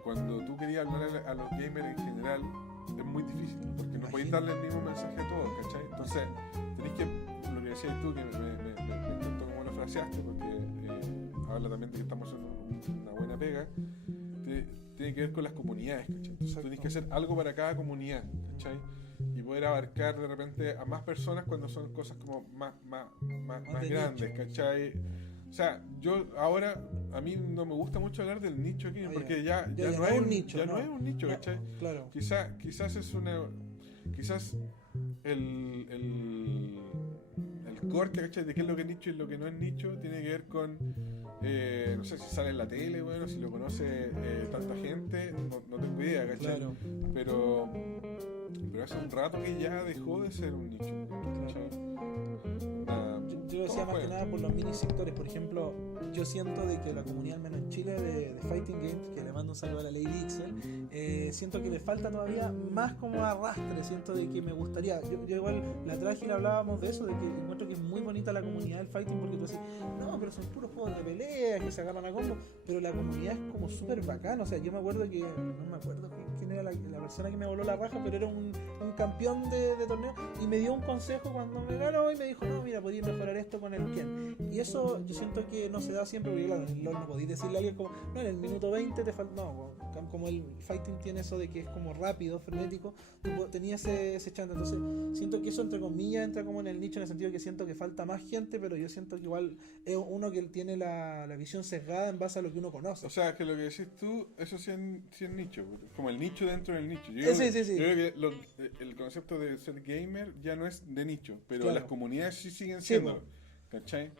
cuando tú querías hablar a los gamers en general, es muy difícil, porque no podéis darle el mismo mensaje a todos, ¿cachai? Entonces, tenés que, lo que decías tú, que me encantó cómo lo fraseaste, porque habla también de que estamos en una buena pega, tiene que ver con las comunidades, ¿cachai? Entonces, tenés que hacer algo para cada comunidad, ¿cachai? Y poder abarcar de repente a más personas cuando son cosas como más grandes, nicho, ¿cachai? O sea, yo ahora, a mí no me gusta mucho hablar del nicho aquí, porque ya no es un nicho, no es un nicho, ¿cachai? Claro. Quizás es el corte, ¿cachai? De qué es lo que es nicho y lo que no es nicho, tiene que ver con, no sé si sale en la tele, bueno, si lo conoce tanta gente, no tengo idea, ¿cachai? Claro. Pero hace un rato que ya dejó de ser un nicho, ¿cachai? Yo decía más que nada por los mini sectores. Por ejemplo, yo siento de que la comunidad, al menos en Chile, de Fighting Games, que le mando un saludo a la Lady Ixel, siento que le falta todavía más como arrastre. Siento de que me gustaría, yo igual la traje y hablábamos de eso, de que encuentro que es muy bonita la comunidad del Fighting, porque tú decís, no, pero son puros juegos de pelea que se agarran a combo, pero la comunidad es como súper bacana. O sea, yo me acuerdo que, no me acuerdo quién era la persona que me voló la raja, pero era un campeón de torneo, y me dio un consejo cuando me ganó y me dijo, no, mira, podías mejorar esto con el Ken. Y eso yo siento que no se da siempre, porque claro, en el LoL no podéis decirle a alguien como, no, en el minuto 20 te falta, no, como el fighting tiene eso de que es como rápido, frenético, tenía ese chance. Entonces siento que eso entre comillas entra como en el nicho, en el sentido que siento que falta más gente, pero yo siento que igual es uno que tiene la visión sesgada en base a lo que uno conoce. O sea, que lo que decís tú, eso sí es nicho, como el nicho dentro del nicho. Yo Sí. creo que el concepto de ser gamer ya no es de nicho, pero Claro. las comunidades sí siguen Sí, siendo, po. ¿cachai?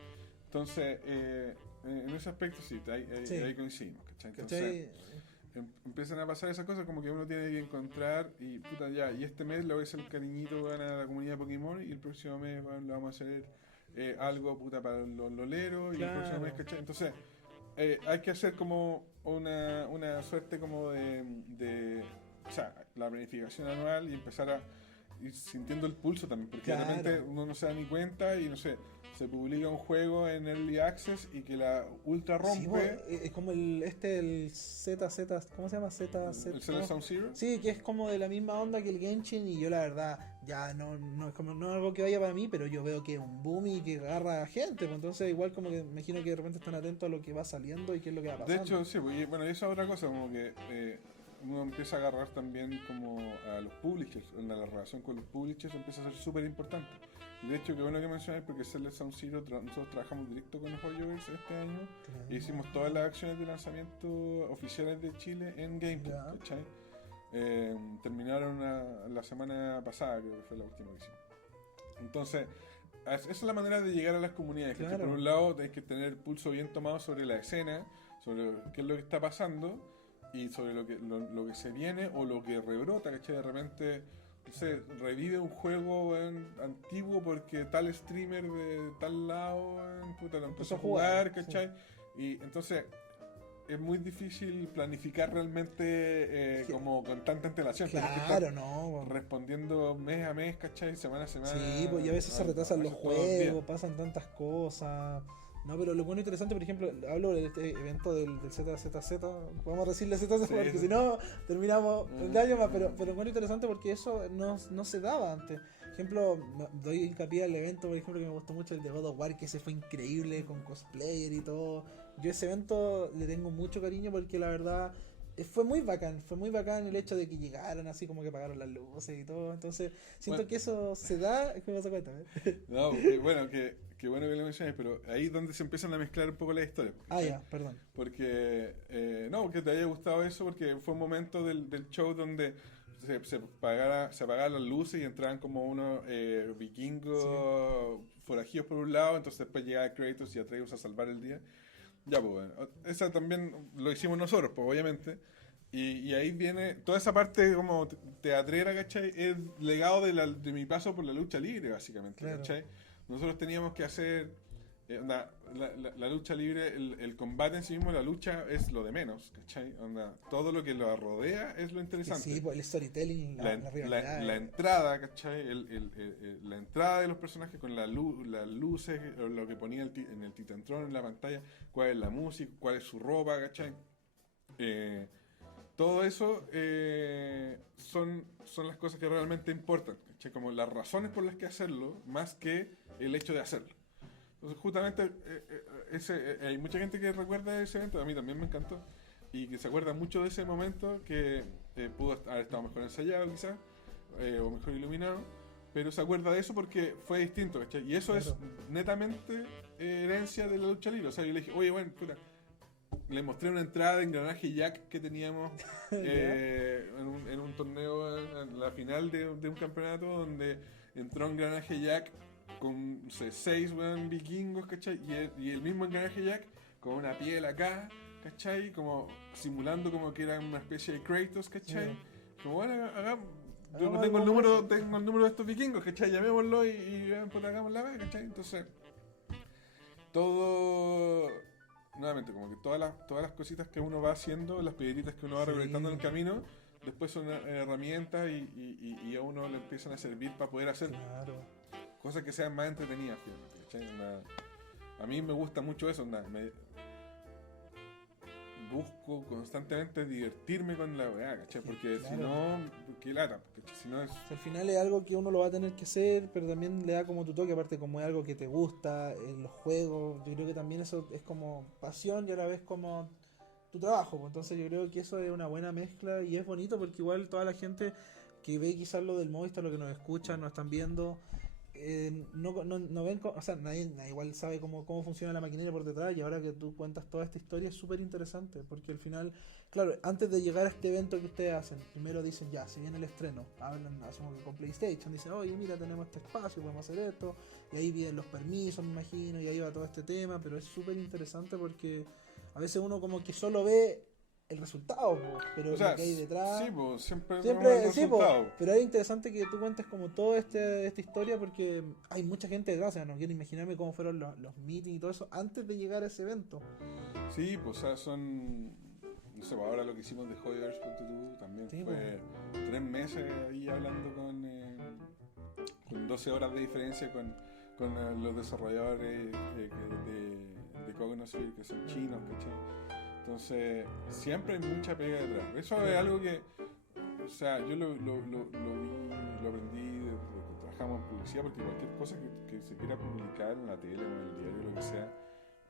Entonces, en ese aspecto sí, Sí. ahí coincidimos, ¿cachai? Entonces, ¿Cachai? empiezan a pasar esas cosas como que uno tiene que encontrar y puta ya, y este mes le voy a hacer el cariñito weón, a la comunidad de Pokémon y el próximo mes weón, le vamos a hacer algo puta para los loleros y el próximo mes, Claro. ¿cachai? Entonces, hay que hacer como una suerte como o sea, la planificación anual y empezar a ir sintiendo el pulso también, porque Claro. de repente uno no se da ni cuenta y no sé, se publica un juego en Early Access y que la ultra Sí, rompe. es como el ZZ, ¿cómo se llama? ZZ. El Zelda Sound Zero. Sí, que es como de la misma onda que el Genshin y yo la verdad ya no es como no es algo que vaya para mí, pero yo veo que es un boom y que agarra a gente, pues entonces igual como que me imagino que de repente están atentos a lo que va saliendo y qué es lo que va De pasando. hecho, sí, pues, y bueno, y eso es otra cosa, como que uno empieza a agarrar también como a los publishers, la relación con los publishers empieza a ser súper importante. Y de hecho, qué bueno que mencionas, porque Zelda Sound Zero, nosotros trabajamos directo con los Hoyoverse este año Claro. e hicimos todas las acciones de lanzamiento oficiales de Chile en Gamecube, Ya. ¿cachai? Terminaron la semana pasada, creo que fue la última que hicimos. Entonces, esa es la manera de llegar a las comunidades. ¿Cachai? Claro. Por un lado, tenés que tener el pulso bien tomado sobre la escena, sobre qué es lo que está pasando y sobre lo que se viene o lo que rebrota, ¿cachai? De repente, no sé, revive un juego antiguo porque tal streamer de tal lado puta, lo empezó a jugar, ¿cachai? Y entonces es muy difícil planificar realmente como con tanta antelación. Tienes que estar Claro, no. respondiendo mes a mes, ¿cachai? Semana a semana. Sí, pues y a veces se a retrasan los veces todos los días. juegos, pasan tantas cosas. No, pero lo bueno interesante, por ejemplo, hablo de este evento del ZZZ, podemos decirle ZZ Sí, porque sí. si no terminamos Mm. el año más, pero lo bueno interesante porque eso no se daba antes. Por ejemplo, doy hincapié al evento, por ejemplo, que me gustó mucho el de God of War, que ese fue increíble con cosplayer y todo. Yo a ese evento le tengo mucho cariño porque la verdad fue muy bacán el hecho de que llegaran así como que apagaron las luces y todo. Entonces, siento Bueno. que eso se da, es que me das cuenta, ¿eh? No, qué bueno que lo menciones, pero ahí es donde se empiezan a mezclar un poco las historias. Ah, ya, perdón. Porque, no, que te haya gustado eso, porque fue un momento del show donde se apagaban las luces y entraban como unos vikingos forajidos por un lado, entonces después llegaba Kratos y Atreus a salvar el día. Ya, pues bueno, esa también lo hicimos nosotros, pues obviamente. Y ahí viene toda esa parte como teatrera, ¿cachai? Es legado de mi paso por la lucha libre, básicamente, Claro. ¿cachai? Nosotros teníamos que hacer la lucha libre, el combate en sí mismo, la lucha es lo de menos, ¿cachai? Todo lo que lo rodea es lo Que interesante. sí, pues el storytelling, la rivalidad. La entrada, ¿cachai? La entrada de los personajes con las luces, lo que ponía en el Titantron en la pantalla, cuál es la música, cuál es su ropa, ¿cachai? Todo eso son las cosas que realmente importan, ¿cachai? Como las razones por las que hacerlo, más que el hecho de hacerlo. Entonces, justamente, hay mucha gente que recuerda ese evento, a mí también me encantó, y que se acuerda mucho de ese momento que pudo haber estado mejor ensayado quizás, o mejor iluminado, pero se acuerda de eso porque fue distinto, ¿cachai? Y eso es Claro. netamente herencia de la lucha libre. O sea, yo le dije, oye, bueno, puta, le mostré una entrada de engranaje Jack que teníamos en un torneo, en la final de un campeonato, donde entró engranaje Jack con, no sé, 6 vikingos, ¿cachai? Y el mismo engranaje Jack con una piel acá, ¿cachai? Como simulando como que era una especie de Kratos, ¿cachai? Como bueno, yo no tengo el número de estos vikingos, ¿cachai? Llamémoslo y pues hagamos la vez, ¿cachai? Entonces, todo, nuevamente, como que todas las cositas que uno va haciendo, las piedritas que uno va Sí. recolectando en el camino, después son herramientas y a uno le empiezan a servir para poder hacer Claro. cosas que sean más entretenidas, fíjate, ¿cachai? A mí me gusta mucho eso, busco constantemente divertirme con la weá, ¿cachai? Sí, Porque claro. si no, qué lata, ¿cachai? Si no es... O sea, al final es algo que uno lo va a tener que hacer, pero también le da como tu toque, aparte como es algo que te gusta, en los juegos, yo creo que también eso es como pasión y a la vez como tu trabajo. Pues. Entonces yo creo que eso es una buena mezcla y es bonito porque igual toda la gente que ve quizás lo del Movistar, lo que nos escuchan, nos están viendo, no ven, o sea, nadie igual sabe cómo funciona la maquinaria por detrás y ahora que tú cuentas toda esta historia es súper interesante porque al final, claro, antes de llegar a este evento que ustedes hacen, primero dicen ya, si viene el estreno, hablan, hacemos que con PlayStation, dicen, oye, mira, tenemos este espacio, podemos hacer esto, y ahí vienen los permisos, me imagino, y ahí va todo este tema, pero es súper interesante porque a veces uno como que solo ve el resultado, po, pero O sea, lo que hay detrás... sí, pues siempre, Siempre, vemos el sí, po, resultado. pero es interesante que tú cuentes como toda esta historia porque hay mucha gente detrás, o sea, no quiero imaginarme cómo fueron los meetings y todo eso antes de llegar a ese evento. Sí, pues o sea, son, no sé, pues, ahora lo que hicimos de Hoyers también Sí, fue 3 meses ahí hablando con 12 horas de diferencia con los desarrolladores de Cognosphere que son chinos, ¿cachai? Entonces, siempre hay mucha pega detrás. Eso es algo que, o sea, yo lo vi, lo aprendí desde que trabajamos en publicidad, porque cualquier cosa que se quiera publicar en la tele o en el diario, lo que sea,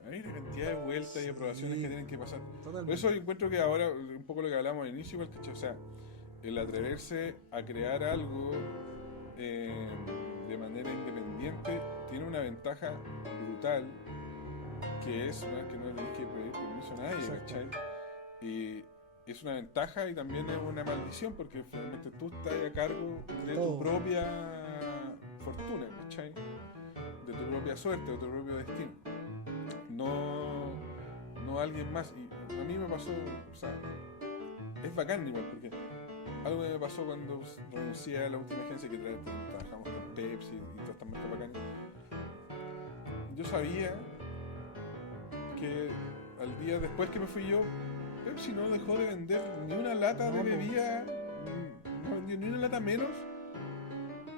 hay una cantidad de vueltas y aprobaciones que tienen que pasar. Totalmente. Por eso yo encuentro que ahora, un poco lo que hablamos al inicio, igual, ¿cachai? O sea, el atreverse a crear algo de manera independiente tiene una ventaja brutal, que es que no le tienes que pedir permiso a nadie, ¿cachai? Y es una ventaja y también es una maldición porque finalmente tú estás a cargo de tu propia fortuna, ¿cachai? De tu propia suerte, de tu propio destino. No alguien más. Y a mí me pasó, o sea, es bacán igual porque algo que me pasó cuando renuncié a la última agencia que trabajamos con Pepsi y todas estas marcas bacanas. Yo sabía que al día después que me fui yo, Pepsi no dejó de vender ni una lata de bebida, no vendió ni una lata menos,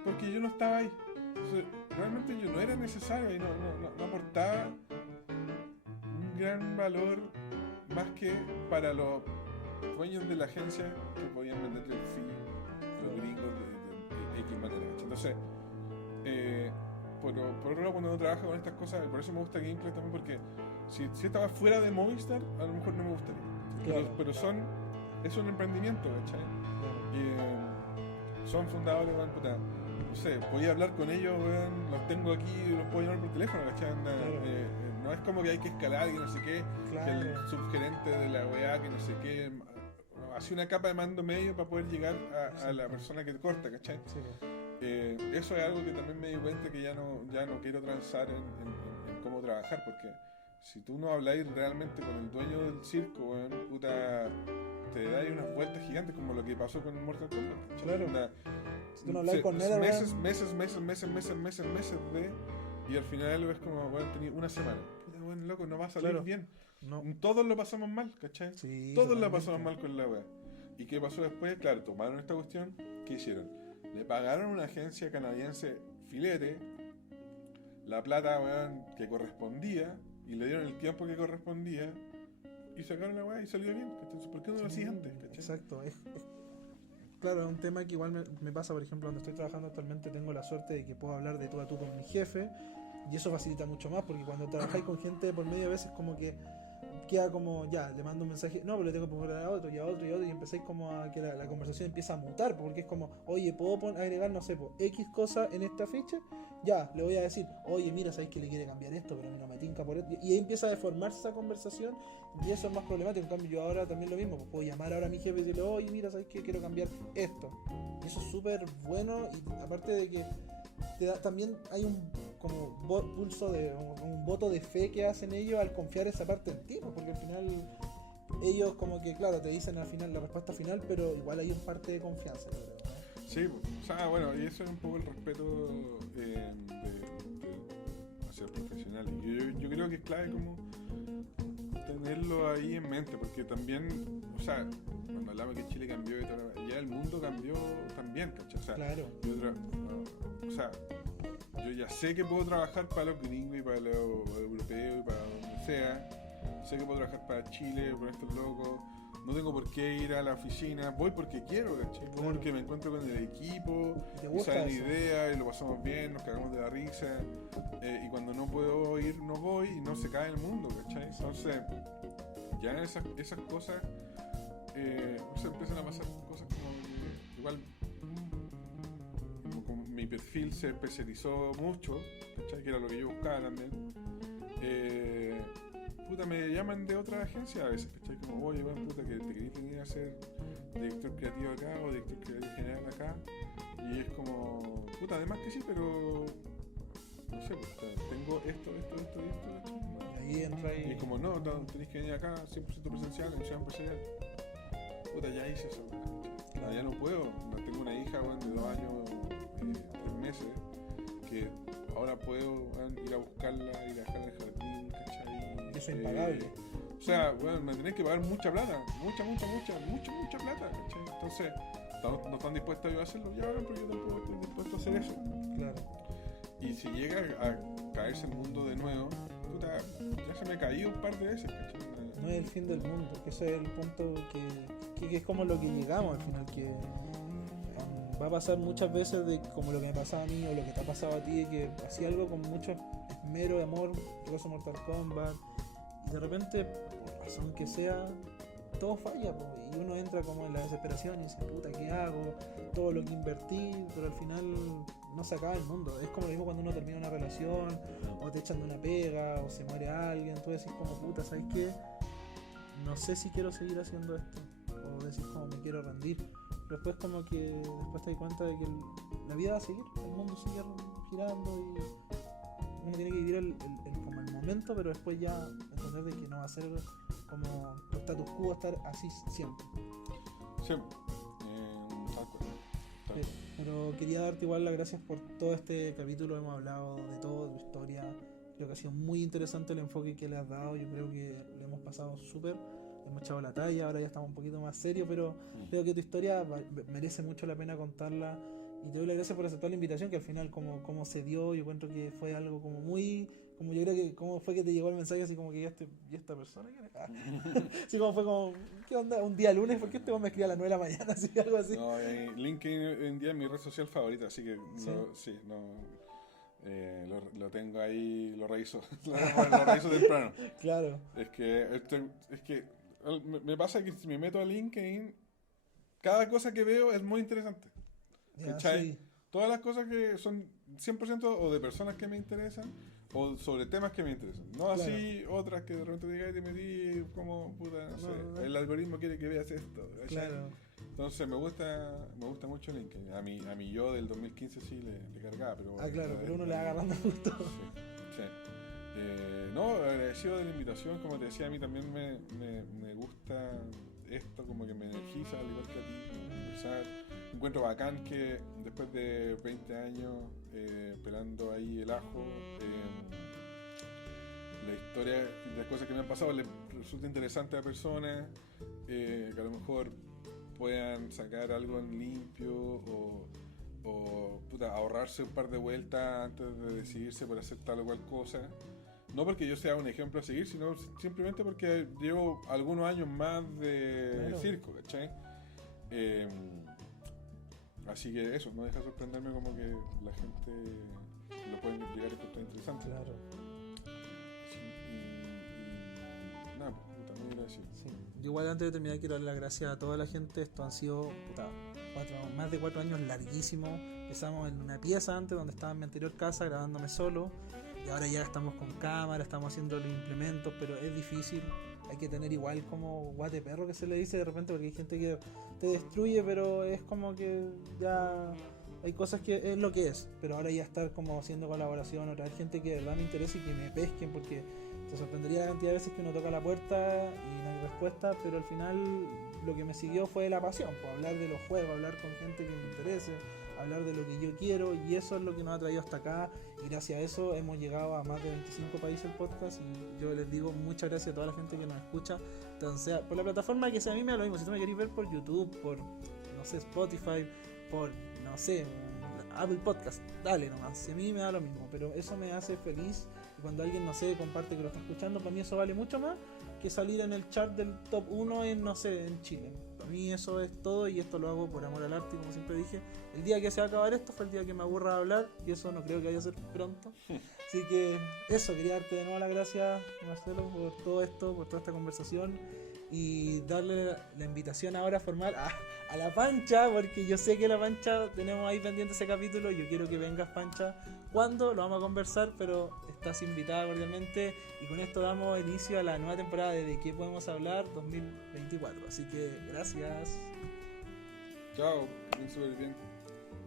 porque yo no estaba ahí. Entonces, realmente yo no era necesario y no aportaba un gran valor más que para los dueños de la agencia que podían venderle el fee, los gringos de X manera. Entonces, por otro lado, cuando uno trabaja con estas cosas, por eso me gusta Gameplay también, porque si estaba fuera de Movistar, a lo mejor no me gustaría. Claro. Pero es un emprendimiento, ¿cachai? Y son fundadores, weón, puta. No sé, podía hablar con ellos, weón, los tengo aquí, los puedo llamar por teléfono, ¿cachai? No es como que hay que escalar, que no sé qué, que el subgerente de la OEA, que no sé qué, hace una capa de mando medio para poder llegar a la persona que corta, ¿cachai? Sí. Eso es algo que también me di cuenta que ya no quiero transar en cómo trabajar, porque si tú no habláis realmente con el dueño del circo, weón, puta, te dais unas vueltas gigantes como lo que pasó con Mortal Kombat. ¿Cachai? Claro. Si tú no habláis con Nether, meses y al final es como, bueno, tenía una semana. Puta, bueno, loco, no va a salir bien. No. Todos lo pasamos mal, ¿cachai? Sí, todos totalmente. la pasamos mal con la wea. ¿Y qué pasó después? Claro, tomaron esta cuestión, ¿qué hicieron? Le pagaron a una agencia canadiense filete la plata, weón, que correspondía, y le dieron el tiempo que correspondía, y sacaron la weá y salió bien. Entonces, ¿por qué no lo hacías antes? ¿Cachai? Exacto. Claro, es un tema que igual me pasa, por ejemplo, donde estoy trabajando actualmente, tengo la suerte de que puedo hablar de tú a tú con mi jefe, y eso facilita mucho más, porque cuando trabajáis con gente por medio, a veces como que queda como, ya, le mando un mensaje, no, pero le tengo que poner a otro, y a otro, y a otro, y empezáis como a que la conversación empieza a mutar, porque es como, oye, ¿puedo agregar, no sé, X cosa en esta ficha? Ya, le voy a decir, oye, mira, sabéis que le quiere cambiar esto, pero a mí no me tinca por esto, y ahí empieza a deformarse esa conversación, y eso es más problemático. En cambio, yo ahora también lo mismo, pues puedo llamar ahora a mi jefe y decirle, oye, mira, sabéis que quiero cambiar esto, y eso es súper bueno, y aparte de que también hay un como pulso de un voto de fe que hacen ellos al confiar esa parte en ti, pues, porque al final ellos como que claro te dicen al final la respuesta final, pero igual hay un parte de confianza, yo creo, ¿no? Sí, o sea, bueno, y eso es un poco el respeto hacia el profesional. Y yo creo que es clave como tenerlo ahí en mente, porque también, o sea, cuando hablamos que Chile cambió y todo, ya el mundo cambió también, ¿cachai? O sea, Claro. Yo ya sé que puedo trabajar para los gringos y para los europeos y para donde sea. Sé que puedo trabajar para Chile, para estos locos. No tengo por qué ir a la oficina. Voy porque quiero, ¿cachai? Voy Claro. porque me encuentro con el equipo, ¿Te y gusta salen eso? ideas y lo pasamos bien, nos cagamos de la risa. Y cuando no puedo ir, no voy y no se cae el mundo, ¿cachai? Entonces, ya esas cosas se empiezan a pasar cosas como que igual como mi perfil se especializó mucho, ¿cachai? Que era lo que yo buscaba también. Puta, me llaman de otra agencia a veces, ¿cachai? Como, oye, bueno, puta, que te querés venir a ser director creativo acá o director creativo general acá. Y es como, puta, además que sí, pero no sé, puta, tengo esto. Ahí entra Y es como, no, tenés que venir acá 100% presencial, en ciudad empresarial. Puta, ya hice eso. Claro. Ya no puedo. Tengo una hija, bueno, de 2 años, 3 meses, que ahora puedo ir a buscarla, ir a dejarla en el jardín, ¿cachai? Eso es impagable. O sea, bueno, me tenés que pagar mucha plata, mucha plata, ¿cachai? Entonces, no están dispuestos a hacerlo, ya, pero yo tampoco estoy dispuesto a hacer eso. Claro. Y si llega a caerse el mundo de nuevo, puta, ya se me ha caído un par de veces, ¿cachai? No es el fin del mundo, que ese es el punto que es como lo que llegamos al final, que va a pasar muchas veces de como lo que me pasaba a mí o lo que te ha pasado a ti, que hacía algo con mucho esmero, amor, incluso Mortal Kombat, y de repente, por razón que sea, todo falla, y uno entra como en la desesperación y dice, puta, ¿qué hago? Todo lo que invertí, pero al final no se acaba el mundo. Es como lo mismo cuando uno termina una relación, o te echan de una pega, o se muere alguien, tú decís como, puta, ¿sabes qué? No sé si quiero seguir haciendo esto, o decís como me quiero rendir. Pero después como que después te das cuenta de que la vida va a seguir, el mundo sigue girando y uno tiene que vivir como el momento, pero después ya entender de que no va a ser como tu status quo estar así siempre. Sí, pero quería darte igual las gracias por todo este capítulo. Hemos hablado de todo, de tu historia. Creo que ha sido muy interesante el enfoque que le has dado. Yo creo que le hemos pasado súper. Hemos echado la talla, ahora ya estamos un poquito más serios, pero creo que tu historia merece mucho la pena contarla. Y te doy las gracias por aceptar la invitación, que al final como se dio, yo encuentro que fue algo como muy... Como yo creo que cómo fue que te llegó el mensaje así como que ¿y esta persona quién es? Así como fue como, ¿qué onda? Un día lunes, ¿por qué este me escribe a las 9 de la mañana? Así, algo así. No, LinkedIn hoy en día es mi red social favorita, así que lo tengo ahí, lo reviso temprano. Claro. Es que me pasa que si me meto a LinkedIn, cada cosa que veo es muy interesante. ¿Cachai? Sí. Todas las cosas que son 100% o de personas que me interesan o sobre temas que me interesan. No claro. Así otras que de repente digas te metí como puta, no sé, el algoritmo quiere que veas esto. ¿Cachai? Claro. Entonces me gusta mucho LinkedIn. A mí yo del 2015 sí le cargaba, pero claro, pero uno le va agarrando gusto. Sí. No, agradecido de la invitación, como te decía, a mí también me gusta esto, como que me energiza, al igual que a ti, conversar. Encuentro bacán que después de 20 años pelando ahí el ajo, la historia, las cosas que me han pasado le resulta interesante a personas, que a lo mejor puedan sacar algo en limpio o puta, ahorrarse un par de vueltas antes de decidirse por hacer tal o cual cosa. No porque yo sea un ejemplo a seguir, sino simplemente porque llevo algunos años más de circo, ¿cachai? Así que eso, no deja sorprenderme como que la gente lo puede llegar a encontrar interesante. Claro. Sí, y nada, pues, muy agradecido. Sí. Yo igual antes de terminar quiero darle las gracias a toda la gente. Esto han sido más de 4 años larguísimos. Empezamos en una pieza antes donde estaba en mi anterior casa grabándome solo. Y ahora ya estamos con cámara, estamos haciendo los implementos, pero es difícil. Hay que tener igual como guate perro que se le dice de repente, porque hay gente que te destruye, pero es como que ya hay cosas que es lo que es. Pero ahora ya estar como haciendo colaboración, o traer gente que de verdad me interese y que me pesquen, porque te sorprendería la cantidad de veces que uno toca la puerta y no hay respuesta, pero al final lo que me siguió fue la pasión, pues, hablar de los juegos, hablar con gente que me interese, hablar de lo que yo quiero, y eso es lo que nos ha traído hasta acá, y gracias a eso hemos llegado a más de 25 países el podcast, y yo les digo muchas gracias a toda la gente que nos escucha, entonces por la plataforma que sea, a mí me da lo mismo, si tú me querés ver por YouTube, por no sé, Spotify, por no sé, Apple Podcast, dale nomás, si a mí me da lo mismo, pero eso me hace feliz, y cuando alguien, no sé, comparte que lo está escuchando, para mí eso vale mucho más que salir en el chart del top 1 en, no sé, en Chile. Para mí eso es todo y esto lo hago por amor al arte, como siempre dije. El día que se va a acabar esto fue el día que me aburra de hablar y eso no creo que vaya a ser pronto. Así que eso, quería darte de nuevo las gracias, Marcelo, por todo esto, por toda esta conversación y darle la invitación ahora formal a la Pancha, porque yo sé que la Pancha tenemos ahí pendiente ese capítulo. Yo quiero que vengas, Pancha. ¿Cuándo? Lo vamos a conversar, pero estás invitada cordialmente. Y con esto damos inicio a la nueva temporada de qué podemos hablar 2024. Así que gracias. Chao, que estén súper bien.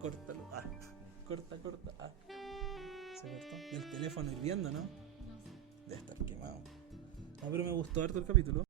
Córtalo. Corta. Se cortó. El teléfono hirviendo, ¿no? Debe estar quemado. No, pero me gustó harto el capítulo.